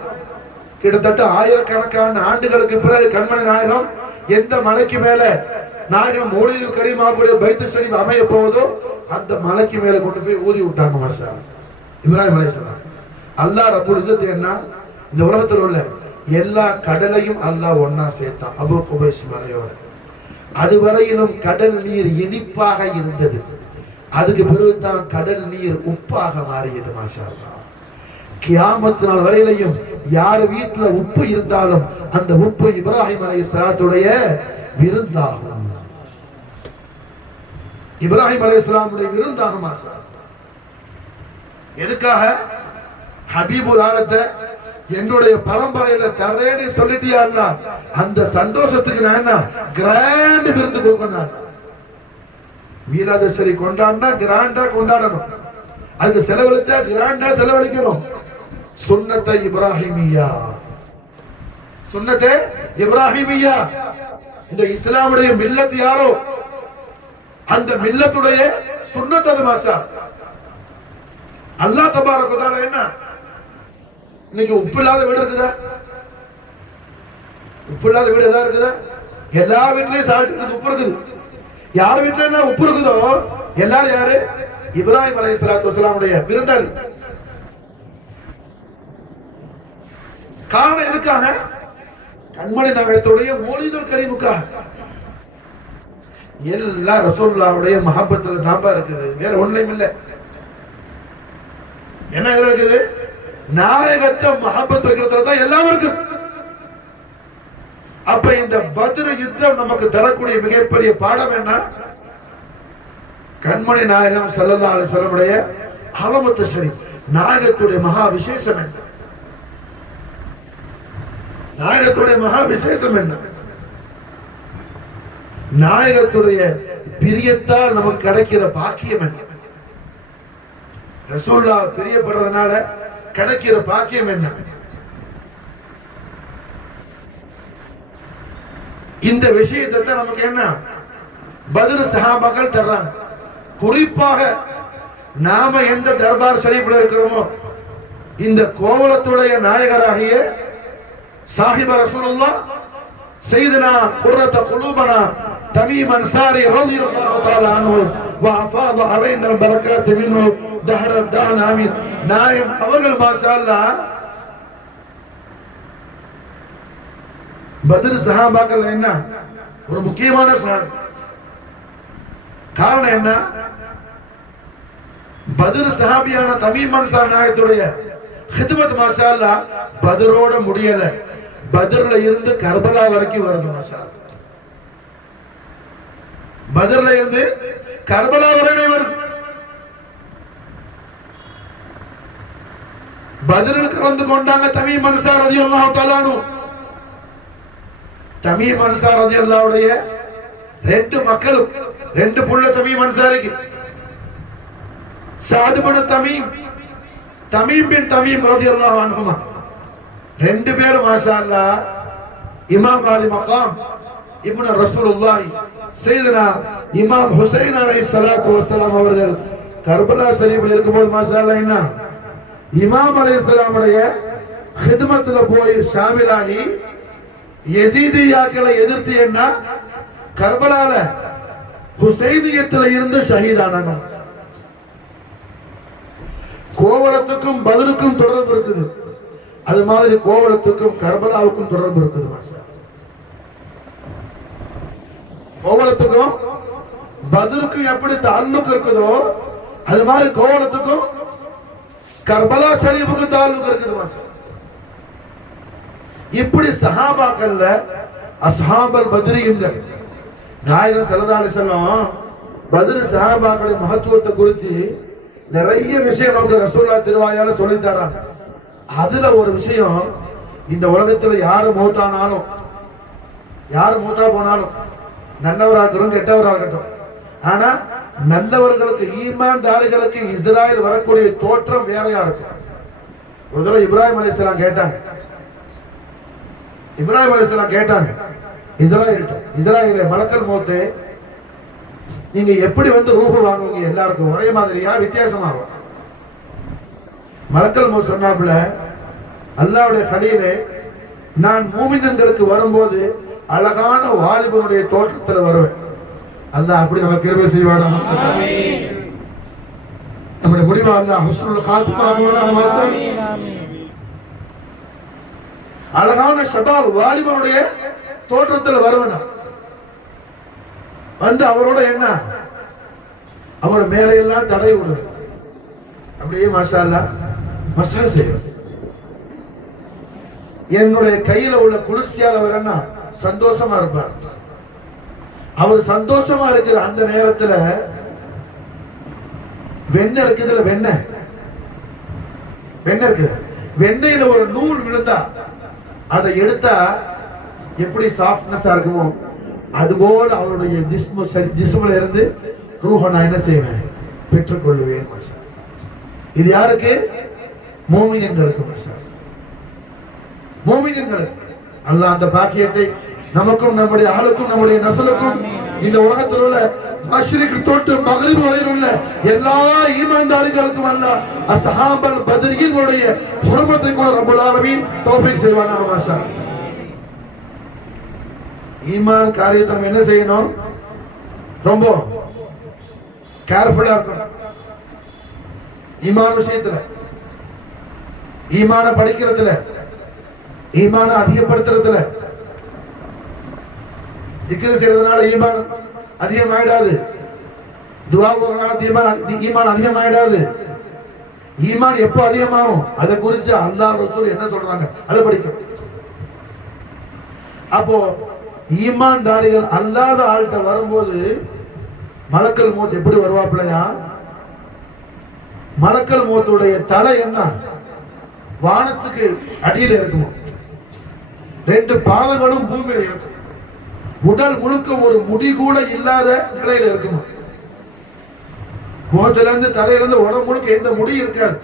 கிட்டத்தட்ட ஆயிரக்கணக்கான ஆண்டுகளுக்கு பிறகு கண்மணி நாயகம் எந்த மலைக்கு மேல நாயகம் மௌலிதுல் கரீம் ஆகக்கூடிய பைத்து ஷரீஃப் அமைய போவதோ அந்த மலைக்கு மேல கொண்டு போய் ஊதி விட்டாங்க மாஷா இப்ராஹிம் அலைஹிஸ்ஸலாம். அல்லாஹ் ரப்பல் இஸ்ஸத் என்ன இந்த உலகத்தில் உள்ள எல்லா கடலையும் அல்லாஹ் ஒன்னா சேர்த்தான் அபு குபைஸ் மலையோட. அதுவரையிலும் கடல் நீர் இனிப்பாக இருந்தது, அதுக்கு பிறகுதான் கடல் நீர் உப்பாக மாறியது மாஷா அல்லாஹ். கியாமத் நாள் வரையிலையும் யார் வீட்டுல உப்பு இருந்தாலும் அந்த உப்பு இப்ராஹிம் அலைஹிஸ்ஸலாத்துடைய விருந்தாகும். இப்ராஹிம் அலைஹிஸ்ஸலாமுடைய விருந்தாகும் மாஷா. எதுக்காக? ஹபீபுல் ஆலத்தை என்னுடைய பரம்பரையில தரேன்னு சொல்லிட்டியா அல்லாஹ், அந்த சந்தோஷத்துக்கு நான் என்ன கிராண்ட் விருந்து கொடுக்கணும். மீலாதுஷரி கொண்டாடினா கிராண்டா கொண்டாடணும், அதுக்கு செலவழிச்சா கிராண்டா செலவழிக்கணும். சுன்னத்தை இப்ராஹிமியா, சுன்னத்தை இப்ராஹிமியா. இந்த இஸ்லாமுடைய மில்லத் யாரோ அந்த மில்லத்துடைய சுன்னத் அது மாஷா. அல்லாஹ் தபாரக வ தஆலா என்ன இன்னைக்கு உப்பு இல்லாத வீடு இருக்குதா? உப்பு இல்லாத வீடு எதா இருக்குதா? எல்லா வீட்லயும் சால்ட் இருக்குது, உப்பு இருக்குது. யார் வீட்டுல என்ன உப்பு இருக்குதோ எல்லாரும் யாரு? இப்ராஹிம் அலைஹிஸ்ஸலாத்து வஸலாமுடைய விருந்தாளி. காரணம் எதுக்காக? கண்மணி நாயகத்துடைய மௌலிதுல் கரீமுக்காக. எல்லா ரசூலுல்லாஹ்வுடைய மஹப்பத்துல தாம்பா இருக்குது, வேற ஒண்ணும் இல்ல. என்ன இருக்குது? நாயகத்தை மஹப்பத் வைக்கிறதுல தான் எல்லாம் இருக்கு. அப்ப இந்த பத்ர் யுத்தம் நமக்கு தரக்கூடிய மிகப்பெரிய பாடம் என்ன? கண்மணி நாயகம் ஸல்லல்லாஹு அலைஹி வஸல்லம் உடைய அலமத்து ஷரீஃப், நாயகத்துடைய மகா விசேஷம் என்ன? நாயகத்துடைய மகா விசேஷம் என்ன? நாயகத்துடைய பிரியத்தால் நமக்கு கிடைக்கிற பாக்கியம் என்ன? ரசூலுல்லாஹ் பிரியப்படுறதுனால கிடைக்கிற பாக்கியம் என்ன? இந்த விஷயத்தை தான் நமக்கு என்ன பத்ர் சஹாபாக்கள் தர்றாங்க. குறிப்பாக நாம எந்த தர்பார் ஷரீஃப்ல இருக்கிறோமோ இந்த கோவலத்துடைய நாயகராகிய சாஹிப ரசூலுல்லாஹ் சையதுனா குர்ரத குலூபனா தமீம் அன்சாரி ரலியல்லாஹு தஆலா அன்ஹு வஅஃபாத அலைனா பரக்காத் மின்ஹு தஹர தான் ஆமீன். நாயம் அவர்கள் மாஷா அல்லாஹ் பத்ர் சஹாபாக்கள் என்ன ஒரு முக்கியமான சஹாபி. காரணம் என்ன? பத்ர் சஹாபியான தமீம் அன்சாரி நாயகத்துடைய ஹிதமத் மாஷா அல்லாஹ் பத்ரோட முடியல, பத்ர்ல இருந்து கர்பலா வரைக்கும் வருது மாஷா அல்லாஹ். பத்ர்ல இருந்து கர்பலா வரைக்கும் வருது. பத்ரில் கலந்து கொண்டாங்க தமீம் அன்சாரி ரலியல்லாஹு தஆலா அன்ஹு. தமீம் அன்சாரி ரலியல்லாஹுடைய ரெண்டு மக்களும், ரெண்டு புள்ள தமீம் அன்சாரிக்கு, சாத் பின் தமீம், தமீம் பின் தமீம் ரலியல்லாஹு அன்ஹுமா ரெண்டு பேரும் மாஷா அல்லாஹ் இமாம் அலி மகாம் இப்னு ரசூலுல்லாஹ் சையதுனா இமாம் ஹுசைன் அலைஹிஸ்ஸலாத்து வஸ்ஸலாம் அவர்கள் கர்பலா ஷரீஃபில் இருக்கும்போது மாஷா அல்லாஹ் என்ன இமாம் அலைஹிஸ்ஸலாமுடைய ஹிதமத்துல போய் ஷாமிலாகி யஸீதியாக்களை எதிர்த்து என்ன கர்பலால ஹுசைனியத்துல இருந்து ஷஹீதானாங்க. கோவலத்துக்கும் பத்ருக்கும் தொடர்பு இருக்குது. அது மாதிரி கோவலத்துக்கும் கர்பலாவுக்கும் தொடர்பு இருக்குது. கோவலத்துக்கும் பத்ருக்கும் எப்படி தால்லுக் இருக்குதோ அது மாதிரி கோவலத்துக்கும் கர்பலா ஷரீஃபுக்கும் தால்லுக் இருக்குது. இப்படி சஹாபாக்கள்ல அஸ்ஹாபல் பத்ரியின்கள் நாயகம் ஸல்லல்லாஹு அலைஹி வஸல்லம் பத்ர் சஹாபாக்களின் மகத்துவத்தை குறித்து நிறைய விஷயம் நமக்கு ரசூலுல்லாஹ் திருவாயால சொல்லி தராங்க. அதுல ஒரு விஷயம், இந்த உலகத்துல யாரு மூத்தானாலும் யாரு மூத்தா போனாலும் நல்லவராக இருக்கட்டும் கெட்டவராக இருக்கட்டும், ஆனா நல்லவர்களுக்கு ஈமான்தாரிகளுக்கு இஸ்ராயல் வரக்கூடிய தோற்றம் வேறையா இருக்கும். ஒரு தடவை இப்ராஹிம் அலைஹிஸ்ஸலாம் கேட்டாங்க, இப்ராஹிம் அலைஹிஸ்ஸலாம் கேட்டாங்க இஸ்ராயேலே மலக்கல் மௌத் நீங்க எப்படி வந்து ரூஹ் வாங்குவீங்க, எல்லாருக்கும் ஒரே மாதிரியா வித்தியாசமாகும்? மலக்கல் மௌத் சொன்னாப்புல, அல்லாஹ்வுடைய கலீலே நான் மூமின்களுக்கு வரும்போது அழகான வாலிபனுடைய தோற்றத்துல வருவேன். அல்லாஹ் அப்படி நமக்கு கிருபை செய்வானாக. ஆமீன். நம்முடைய முடிவு அல்லாஹ் ஹுஸ்னுல் காத்திமா ஆமீன். அழகான ஷபாப் வாலிபனுடைய தோற்றத்தில் வருவனா வந்து அவரோட என்ன அவர் மேலே எல்லாம் தடை விடுவது, அப்படியே மாஷா அல்லாஹ் மசாஜ் செய்வது. என்னுடைய கையில உள்ள குளிர்ச்சியால வரனா சந்தோஷமா இருப்பார். அவர் சந்தோஷமா இருக்கிற அந்த நேரத்துல வெண்ணெய் இருக்குதுல, வெண்ணெய் இருக்குது, வெண்ணெயில ஒரு நூல் விழுந்தா அதை எடுத்தா எப்படி சாஃப்ட்னஸா இருக்குமோ அதுபோல அவருடைய ஜிஸ்முல இருந்து ரூஹ நான் என்ன செய்வேன் பெற்றுக்கொள்ளுவேன். இது யாருக்கு? மோமின்களுக்கு. மோமின்களுக்கு அல்லாஹ் அந்த பாக்கியத்தை நமக்கும் நம்முடைய ஆளுக்கும் நம்முடைய நஸ்லுக்கும் இந்த உலகத்தில் உள்ள மஷ்ரிக் தொட்டு மக்ரிப் வரையில் உள்ள எல்லா ஈமான்தாரிகளுக்கும் அல்லாஹ் அஸ்ஹாபல் பத்ரியினுடைய ஹுர்மத்தை கூட ரப்பல் ஆலமீன் தௌஃபீக் செய்வானாக. மாஷா அல்லாஹ். ஈமான் காரியத்தை நம்ம என்ன செய்யணும்? ரொம்ப கேர்ஃபுல்லா இருக்கணும். ஈமான் விஷயத்துல, ஈமான படிக்கிறதுல, ஈமான அதிகப்படுத்துறதுல. திக்ர் செய்யறதுனால ஈமான் அதிகமாயிடாது, துஆ போறதுனால ஈமான் அதிகமாயிடாது. ஈமான் எப்போ அதிகமாகும் அதை குறித்து அல்லாஹ் ரசூல் என்ன சொல்றாங்க அதை படிக்கணும். அப்போ ஈமான்தாரிகள் அல்லாத ஆள்கிட்ட வரும்போது மலக்கல் மௌத் எப்படி வருவாப்பிலையா? மலக்கல் மௌத்துடைய தலை என்ன வானத்துக்கு அடியில் இருக்குமோ, ரெண்டு பாதங்களும் பூமியில இருக்கும், உடல் முழுக்க ஒரு முடி கூட இல்லாத நிலையில இருக்குமா. முகத்துல இருந்து தலையில இருந்து உடம்பு முழுக்க எந்த முடி இருக்காது.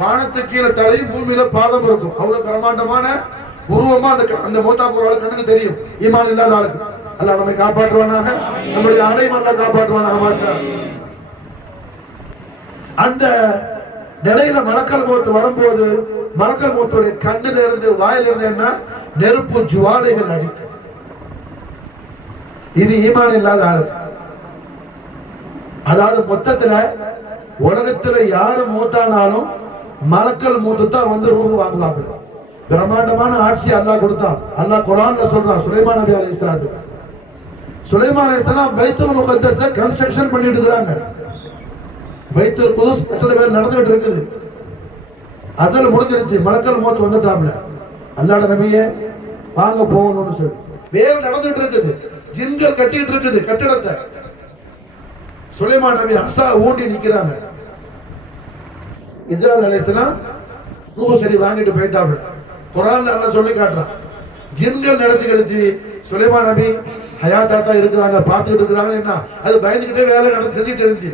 வானத்து கீழே தலையும் பூமியில பாதம் இருக்கும். அவ்வளவு பிரமாண்டமான உருவமா அந்த மூத்தா போற ஆளுக்கு கண்ணுக்கு தெரியும். ஈமான் இல்லாத ஆளுக்கு. அல்லாஹ் நம்மை காப்பாற்றுவானாக, நம்முடைய அனைவரை காப்பாற்றுவானாக. அந்த நிலையில மலக்கல் மௌத் வரும்போது மலக்கல் மௌத்துடைய கண்ணில இருந்து வாயிலிருந்து என்ன நெருப்பு ஜுவாலைகள் அடிக்கும். இது ஈமான் இல்லாத ஆளுக்கு. அதாவது மொத்தத்துல உலகத்துல யாரு மூத்தானாலும் மலக்கல் மூத்து தான் வந்து ரூஹ் வாங்குவாங்க. பிரம்மாண்டமான ஆட்சி அல்லாஹ் கொடுத்தான். அல்லாஹ் குர்ஆன்ல சொல்றான். சுலைமான் நபி அலைஹிஸ்ஸலாம் சுலைமான் அலைஹிஸ்ஸலாம் பைத்துல் முகத்தஸ கன்ஸ்ட்ரக்ஷன் பண்ணிட்டு இருக்காங்க. பைத்துல் குதுஸ் எத்தனை பேர் நடந்துட்டு இருக்குது. அசல் முடிஞ்சிருச்சு. மலக்கல் மௌத் வந்துட்டாப்ல. அல்லாஹ்ட நபியே வாங்க போகணும்னு சொல்லி வேலை நடந்துட்டு இருக்குது. ஜின்கள் கட்டிட்டு இருக்குது கட்டிடத்தை. சுலைமான் நபி அசா ஊண்டி நிக்கிறாங்க. இஸ்ராயில் அலைஹிஸ்ஸலாம் ரூஹ் சரி வாங்கிட்டு போயிட்டாப்ல. குர்ஆன்ல அல்லாஹ் சொல்லி காட்டுறான். ஜின்கள் நினைச்சு கிடைச்சு சுலைமான் நபி ஹயாத்தா இருக்கிறாங்க, பார்த்துட்டு இருக்கிறாங்க. என்ன அது பயந்துகிட்டே வேலை நடந்து செஞ்சுட்டு இருந்துச்சு.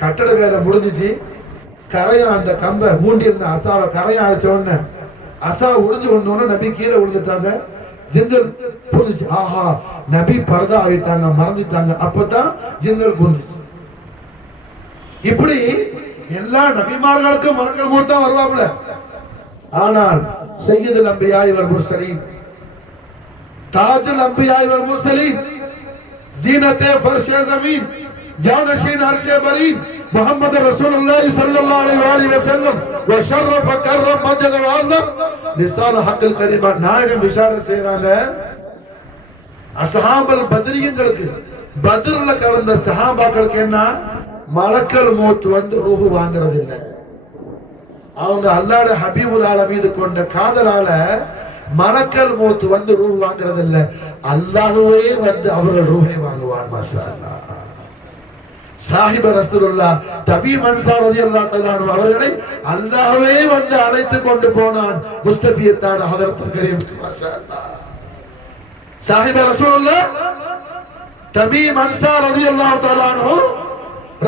கட்டட வேலை முடிஞ்சிச்சு. கரையா அந்த கம்பை ஊண்டி இருந்த அசாவை கரையா அரைச்ச உடனே அசா உறிஞ்சு கொண்டோன்னு நபி கீழே விழுந்துட்டாங்க. ஜின்கள் புரிஞ்சிச்சு. ஆஹா நபி பரதா ஆகிட்டாங்க, மறந்துட்டாங்க. அப்பதான் ஜின்கள் புரிஞ்சிச்சு. இப்படி எல்லா நபிமார்களுக்கும் மலக்கல் மௌத் தான் வருவாப்ல. ஆனால் சையதுல் அம்பியா வல் முர்சலீன், தாஜுல் அம்பியா வல் முர்சலீன், ஜீனத்தே ஃபர்ஷே ஜமீன், ஜானஷீன் அர்ஷே பரீன், முஹம்மது ரசூலுல்லாஹி ஸல்லல்லாஹு அலைஹி வஸல்லம் வ ஷர்ரஃப கர்ரம் மஜத வ அஸம் லிசான் ஹக்கில் கரீமா நாயகம் பிஷாரத் செய்றாங்க. அஸ்ஹாபுல் பத்ரியங்களுக்கு பத்ர்ல கலந்த சஹாபாக்களுக்கு என்ன மலக்கல் மௌத் வந்து ரூஹ் வாங்குறது இல்லை. அவங்க அல்லாஹ்வுடைய ஹபீபுல் ஆலமீன் மீது கொண்ட காதலால மலக்கல் மௌத் வந்து ரூஹ் வாங்குறது இல்லை. அல்லாஹ்வே வந்து அவர்கள் ரூஹை வாங்குவான். மாஷாஅல்லாஹ். சாஹிப ரசூலுல்லாஹ் தபீம் அன்சார் ரலியல்லாஹு தஆலா அவர்களை அல்லாஹ்வே வந்து அழைத்து கொண்டு போனான். முஸ்தஃபியத்தான ஹதரத்துல் கரீம். மாஷாஅல்லாஹ். சாஹிப ரசூலுல்லாஹ் தபீம் அன்சார் ரலியல்லாஹு தஆலா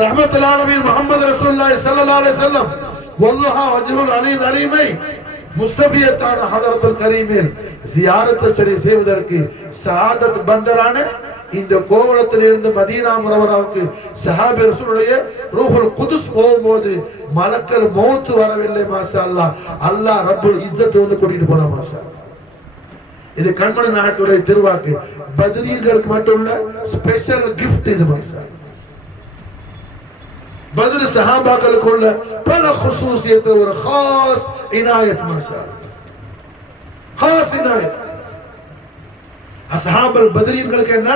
ரஹ்மத்துல் ஆலமீன் முஹம்மது ரசூலுல்லாஹி ஸல்லல்லாஹு அலைஹி வஸல்லம் வல்லஹா வஜ்ஹுல் அலீல் அலீமை முஸ்தஃபியத்தான ஹதரத்துல் கரீமில் ஜியாரத் செய்வதற்கு சஆதத் பந்தரான இந்த கோவளத்திலிருந்து மதீனா முனவராவுக்கு சஹாபி ரசூலுடைய ரூஹுல் குதுஸ் போகும்போது மலக்கல் மௌத் வரவில்லை. மாஷா அல்லாஹ். அல்லாஹ் ரப்புல் இஸ்ஸத் வந்து கூட்டிட்டு போனா. மாஷா அல்லாஹ். இது கண்மணி நாயகத்துடைய திருவாக்கு. பத்ரீங்களுக்கு மட்டும் உள்ள ஸ்பெஷல் கிஃப்ட் இது. மாஷா அல்லாஹ். பத்ர் சஹாபாக்களுக்கு உள்ள பல خصوصியத் ஒரு खास இனாயத். மாஷா அல்லாஹ். खास இனாயத். அஸ்ஹாபுல் பத்ரீங்களுக்கு என்ன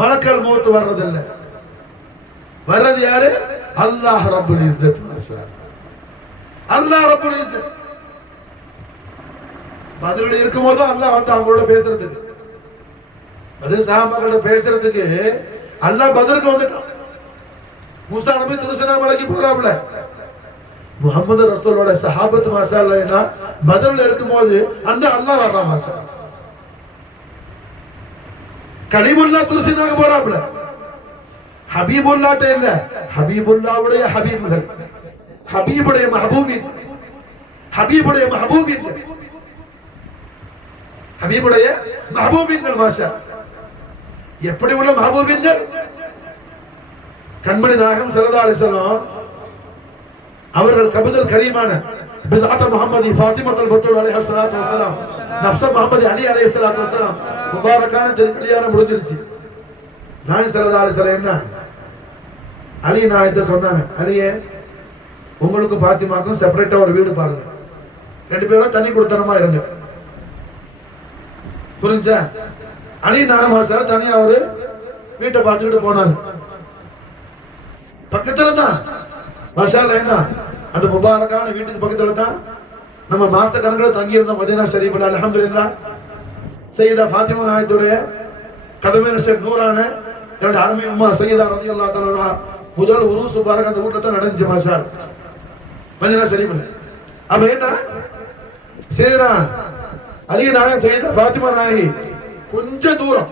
மலக்கல் மௌத் வர்றதில்லை. வர்றது யாரு? அல்லாஹ் ரப்புல் இஸ்ஸத். மாஷா அல்லாஹ். அல்லாஹ் ரப்புல் இஸ்ஸத். பத்ரில் இருக்கும்போது அல்லாஹ் வந்து அவங்களோட பேசுறதுக்கு, பத்ர் சஹாபாக்களோட பேசுறதுக்கு அல்லாஹ் பத்ருக்கு வந்துட்டான். மூசா நபி துருசனா மலைக்கு போறாப்ல. முஹம்மது ரசூலோட சஹாபத் மாஷா அல்லாஹ் பத்ரில் இருக்கும்போது அந்த அல்லாஹ் வர்றான். மாஷா அல்லாஹ். கலீமுல்லாஹ் துருசினாக போறாப்ல. ஹபீபுல்லாஹ் இல்ல, ஹபீபுல்லாஹ்வுடைய ஹபீப்கள், ஹபீபுடைய மஹபூபின், ஹபீபுடைய மஹபூபின், ஹபீபுடைய மஹபூபின்கள். மாஷா எப்படி உள்ள மஹபூபின்கள்? கண்மணி நாயகம் ஸல்லல்லாஹு அலைஹி வஸல்லம் அவர்கள் கபீதுல் கரீமான பிதாத் முஹம்மதி ஃபாத்திமத்துல் பத்தூல் அலைஹா ஸலாத்து வஸலாம் நஃப்ஸ முஹம்மதி அலி அலைஹி ஸலாத்து வஸலாம் முபாரக்கான திருக்கல்யாணம் முடிஞ்சிருச்சு. நாயகம் ஸல்லல்லாஹு அலைஹி வஸல்லம் என்ன அலி நாயகத்தை சொன்னாங்க, அலியே உங்களுக்கு ஃபாத்திமாக்கும் செப்பரேட்டா ஒரு வீடு பாருங்க, ரெண்டு பேரும் தனி கொடுத்தனமா இருங்க. புரிஞ்சா? அலி நாயகம் தனியா ஒரு வீட்டை பார்த்துக்கிட்டு போனாங்க. பக்கத்துல தான் மாஷா அல்லாஹ். என்ன அந்த முபாரக்கான வீட்டுக்கு பக்கத்துல தான் நம்ம மாச கணக்கில் தங்கி இருந்தோம் மதீனா ஷரீஃப்ல. அல்ஹம்துலில்லாஹ். சையதா ஃபாத்திமா நாயகத்துடைய கதமே நூறான என்னுடைய அருமை உம்மா சையதா ரலியல்லாஹு தஆலா முதல் உருஸ் முபாரக் அந்த வீட்டுல தான் நடந்துச்சு. மாஷா அல்லாஹ். மதீனா ஷரீஃப்ல. அப்ப என்ன சையதா அலி நாயகம் சையதா ஃபாத்திமா நாயகி கொஞ்சம் தூரம்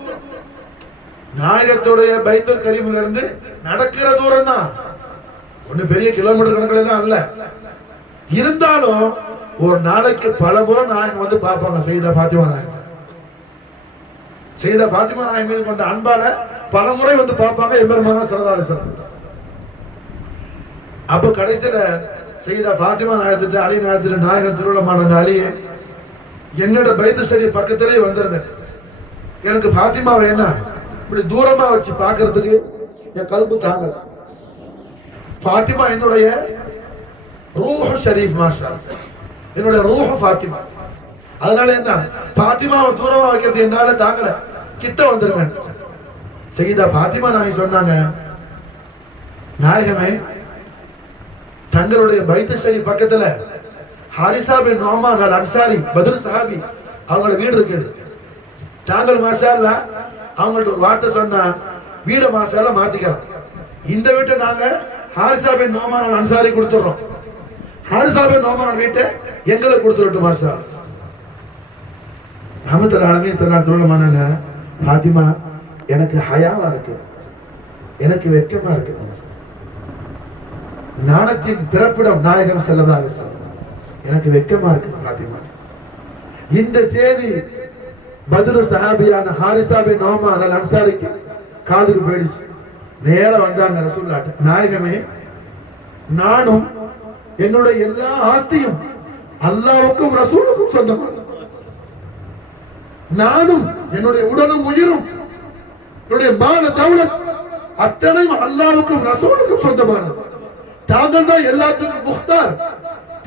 நாயகத்துடைய பைத்துல் கரீம்ல இருந்து நடக்கிற தூரம் தான். ஒன்னும் பெரிய கிலோமீட்டர் கணக்கில் எல்லாம் அல்ல. இருந்தாலும் ஒரு நாளைக்கு பல முறை நாயகம் வந்து பார்ப்பாங்க சையதா ஃபாத்திமா நாயகம். சையதா ஃபாத்திமா நாயகம் மீது கொண்ட அன்பால பல முறை வந்து பார்ப்பாங்க எம்பெருமானா ஸல்லல்லாஹு அலைஹி வஸல்லம். அப்ப கடைசியில சையதா ஃபாத்திமா நாயகத்திட்ட அலி நாயகத்திட்ட நாயகம் திருவிழமான அந்த அலியே என்னோட பைத்து ஷரீஃப் பக்கத்திலே வந்துருங்க, எனக்கு ஃபாத்திமாவை என்ன இப்படி தூரமா வச்சு பார்க்கிறதுக்கு என் கல்பு தாங்கல. ஃபாத்திமா என்னுடைய ரூஹ் ஷரீஃப், மாஷா என்னுடைய ரூஹ் ஃபாத்திமா. அதனால என்ன ஃபாத்திமாவை தூரமா வைக்கிறது என்னால தாங்கல, கிட்ட வந்துருங்க. சையதா ஃபாத்திமா நாயகி சொன்னாங்க, நாயகமே தங்களுடைய பைத்து ஷரீஃப் பக்கத்துல ஹாரிசா பின் நுஅமான் அல் அன்சாரி பத்ர் சஹாபி அவங்களோட வீடு இருக்குது. தாங்கள் மாஷா அல்லாஹ் அவங்கள்ட்ட ஒரு வார்த்தை சொன்னா வீட மாஷா அல்லாஹ் மாத்திக்கலாம். இந்த வீட்டை நாங்க ஹாரிசா பின் நுஅமான் அல் அன்சாரி கொடுத்துறோம், ஹாரிசா பின் நுஅமான் வீட்டை எங்களுக்கு கொடுத்துறோம் மாஷா அல்லாஹ். ரஹ்மத்துல் ஆலமீன் ஸல்லல்லாஹு அலைஹி வஸல்லம் ஃபாத்திமா எனக்கு ஹயாவா இருக்கு, எனக்கு வெட்கமா இருக்கு. நாணத்தின் பிறப்பிடம் நாயகம் ஸல்லல்லாஹு அலைஹி வஸல்லம், எனக்கு வெட்கமா இருக்கு ஃபாத்திமா. இந்த செய்தி பத்ரு சஹாபியான ஹாரிசா பின் நுஅமான் அல் அன்சாரிக்கு காதுக்கு போயிடுச்சு. நேரா வந்தாங்க ரசூலுல்லாஹ், நாயகமே நானும் என்னுடைய எல்லா ஆஸ்தியும் அல்லாஹ்வுக்கும் ரசூலுக்கும் சொந்தமானது. நானும் என்னுடைய உடலும் உயிரும் என்னுடைய மான தௌலத் அத்தனையும் அல்லாஹ்வுக்கும் ரசூலுக்கும் சொந்தமானது. தாங்கள் தான் எல்லாத்துக்கும் முக்தார்.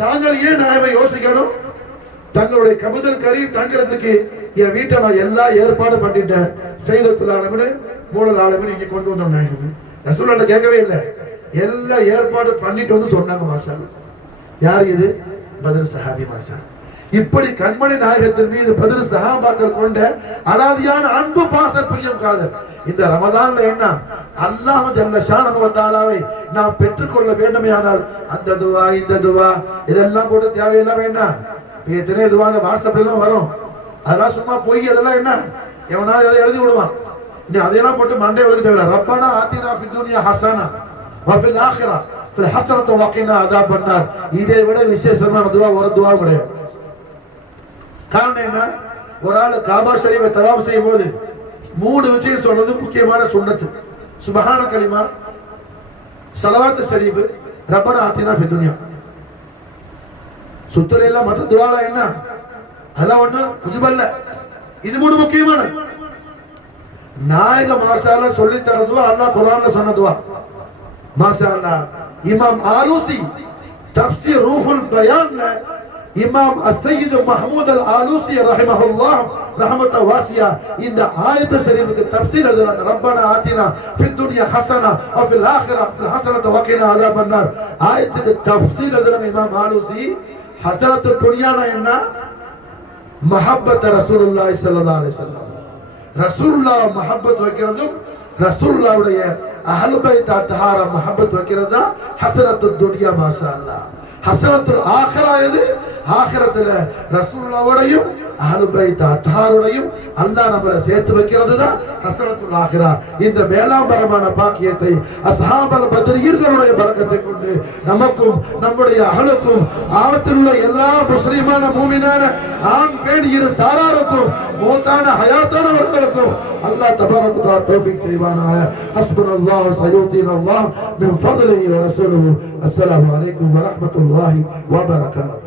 தாங்கள் ஏன் நாயகமே யோசிக்கணும்? தங்களுடைய கபுதல் கரீம் தங்கிறதுக்கு என் வீட்டை நான் எல்லா ஏற்பாடு பண்ணிட்டேன். சையதுல் ஆலமீன் மூலல் ஆலமீன் இங்க கொண்டு வந்தோம். நாயகமே ரசூலுல்லாஹ் கேட்கவே இல்லை, எல்லா ஏற்பாடு பண்ணிட்டு வந்து சொன்னாங்க. மாஷா அல்லாஹ். யார் இது? பத்ர் சஹாபி. மாஷா அல்லாஹ். இப்படி கண்மணி நாயகத்தின் மீது பத்ர் சஹாபாக்கள் கொண்ட அலாதியான அன்பு, பாச, பிரியம், காதல். இந்த ரமதான்ல என்ன அல்லாஹ் ஜல்ல ஷானஹு வ தஆலாவை நாம் பெற்றுக்கொள்ள வேண்டுமையானால் அந்த துவா இந்த துவா இதெல்லாம் போட்டு தேவையில்லாம என்ன எத்தனை துவா அந்த வாட்ஸ்அப்ல எல்லாம் வரும், அதெல்லாம் சும்மா போய் அதெல்லாம் என்ன எவனாவது அதை எழுதி விடுவான். நீ அதையெல்லாம் போட்டு மண்டே ஒதுக்க தேவையில்ல. ரப்பனா ஆத்தினா ஃபித் துன்யா ஹஸனா வ ஃபில் ஆখিরা ஃபில் ஹஸனத்து வ கினா அஸாபன் நார். இதை விட விசேஷமான துவா ஒரு துவா கிடையாது. காரணம் என்ன? ஒரு ஆள் காபா ஷரீஃபை தவாப் செய்யும் போது 3 விஷயம் சொல்றது முக்கியமான சுன்னத்து. சுப்ஹான கலிமா, ஸலவாத் ஷரீஃப், ரப்பனா ஆத்தினா ஃபித் துன்யா. சுத்தல எல்லாம் மற்ற துவால என்ன அதெல்லாம் ஒண்ணு உஜுபல்ல. இது 3 முக்கியமான நாயக மாஷா அல்லாஹ் சொல்லி தர துவா, அல்லாஹ் குர்ஆன்ல சொன்ன துவா. மாஷா அல்லாஹ் இமாம் ஆலூசி தஃப்சீர் ரூஹுல் பயான்ல இமாம் அஸ்ஸய்யித் மஹ்மூத் அல் ஆலூசி ரஹிமஹுல்லாஹ் ரஹ்மத்த வாசியா இந்த ஆயத் ஷரீஃபுக்கு தஃப்சீர் எழுதுறாங்க. ரப்பனா ஆத்தினா ஃபித் துன்யா ஹஸனா வ ஃபில் ஆখিরা ஃபில் ஹஸனத்து வ கினா அஸாபன் நார். ஆயத்துக்கு தஃப்சீர் எழுதுறாங்க இமாம் ஆலூசி. ஹஸரத்து துன்யானா என்ன? மஹப்பத் ரசூலுல்லாஹி ஸல்லல்லாஹு அலைஹி வஸல்லம். ரசூலுல்லாஹ் மஹப்பத் வைக்கிறதும் ரசூலுல்லாஹ்வுடைய அஹ்லு பைத் அத்ஹார மஹப்பத் வைக்கிறதா ஹஸரத்து துன்யா. மாஷா அல்லாஹ். ஹஸரத்துல் ஆখিরা எது? ஆখিরাத்துல ரசூலுல்லாஹ்வோடையும் அஹ்லு பைத் அத்ஹாரோடையும் அல்லாஹ் நம்மளை சேர்த்து வைக்கிறது தான் ஹஸரத்துல் ஆখিরা. இந்த மேலாம்பரமான பாக்கியத்தை அஸ்ஹாபல் பத்ரியர்களுடைய பரக்கத்தை கொண்டு நமக்கும் நம்முடைய அஹ்லுக்கும் ஆலத்தில் உள்ள எல்லா முஸ்லிமான மூமினான ஆண் பெண் இரு சாராருக்கும் மௌத்தான ஹயாத்தானவர்களுக்கும் அல்லாஹ் தபாரக வ தஆலா தௌஃபீக் செய்வானாக. ஹஸ்புனல்லாஹு சயூதீனல்லாஹ் மின் ஃபضலிஹி வ ரசூலுஹு. அஸ்ஸலாமு அலைக்கும் வ ரஹ்மத்துல்லாஹி வ பரகாத்துஹு.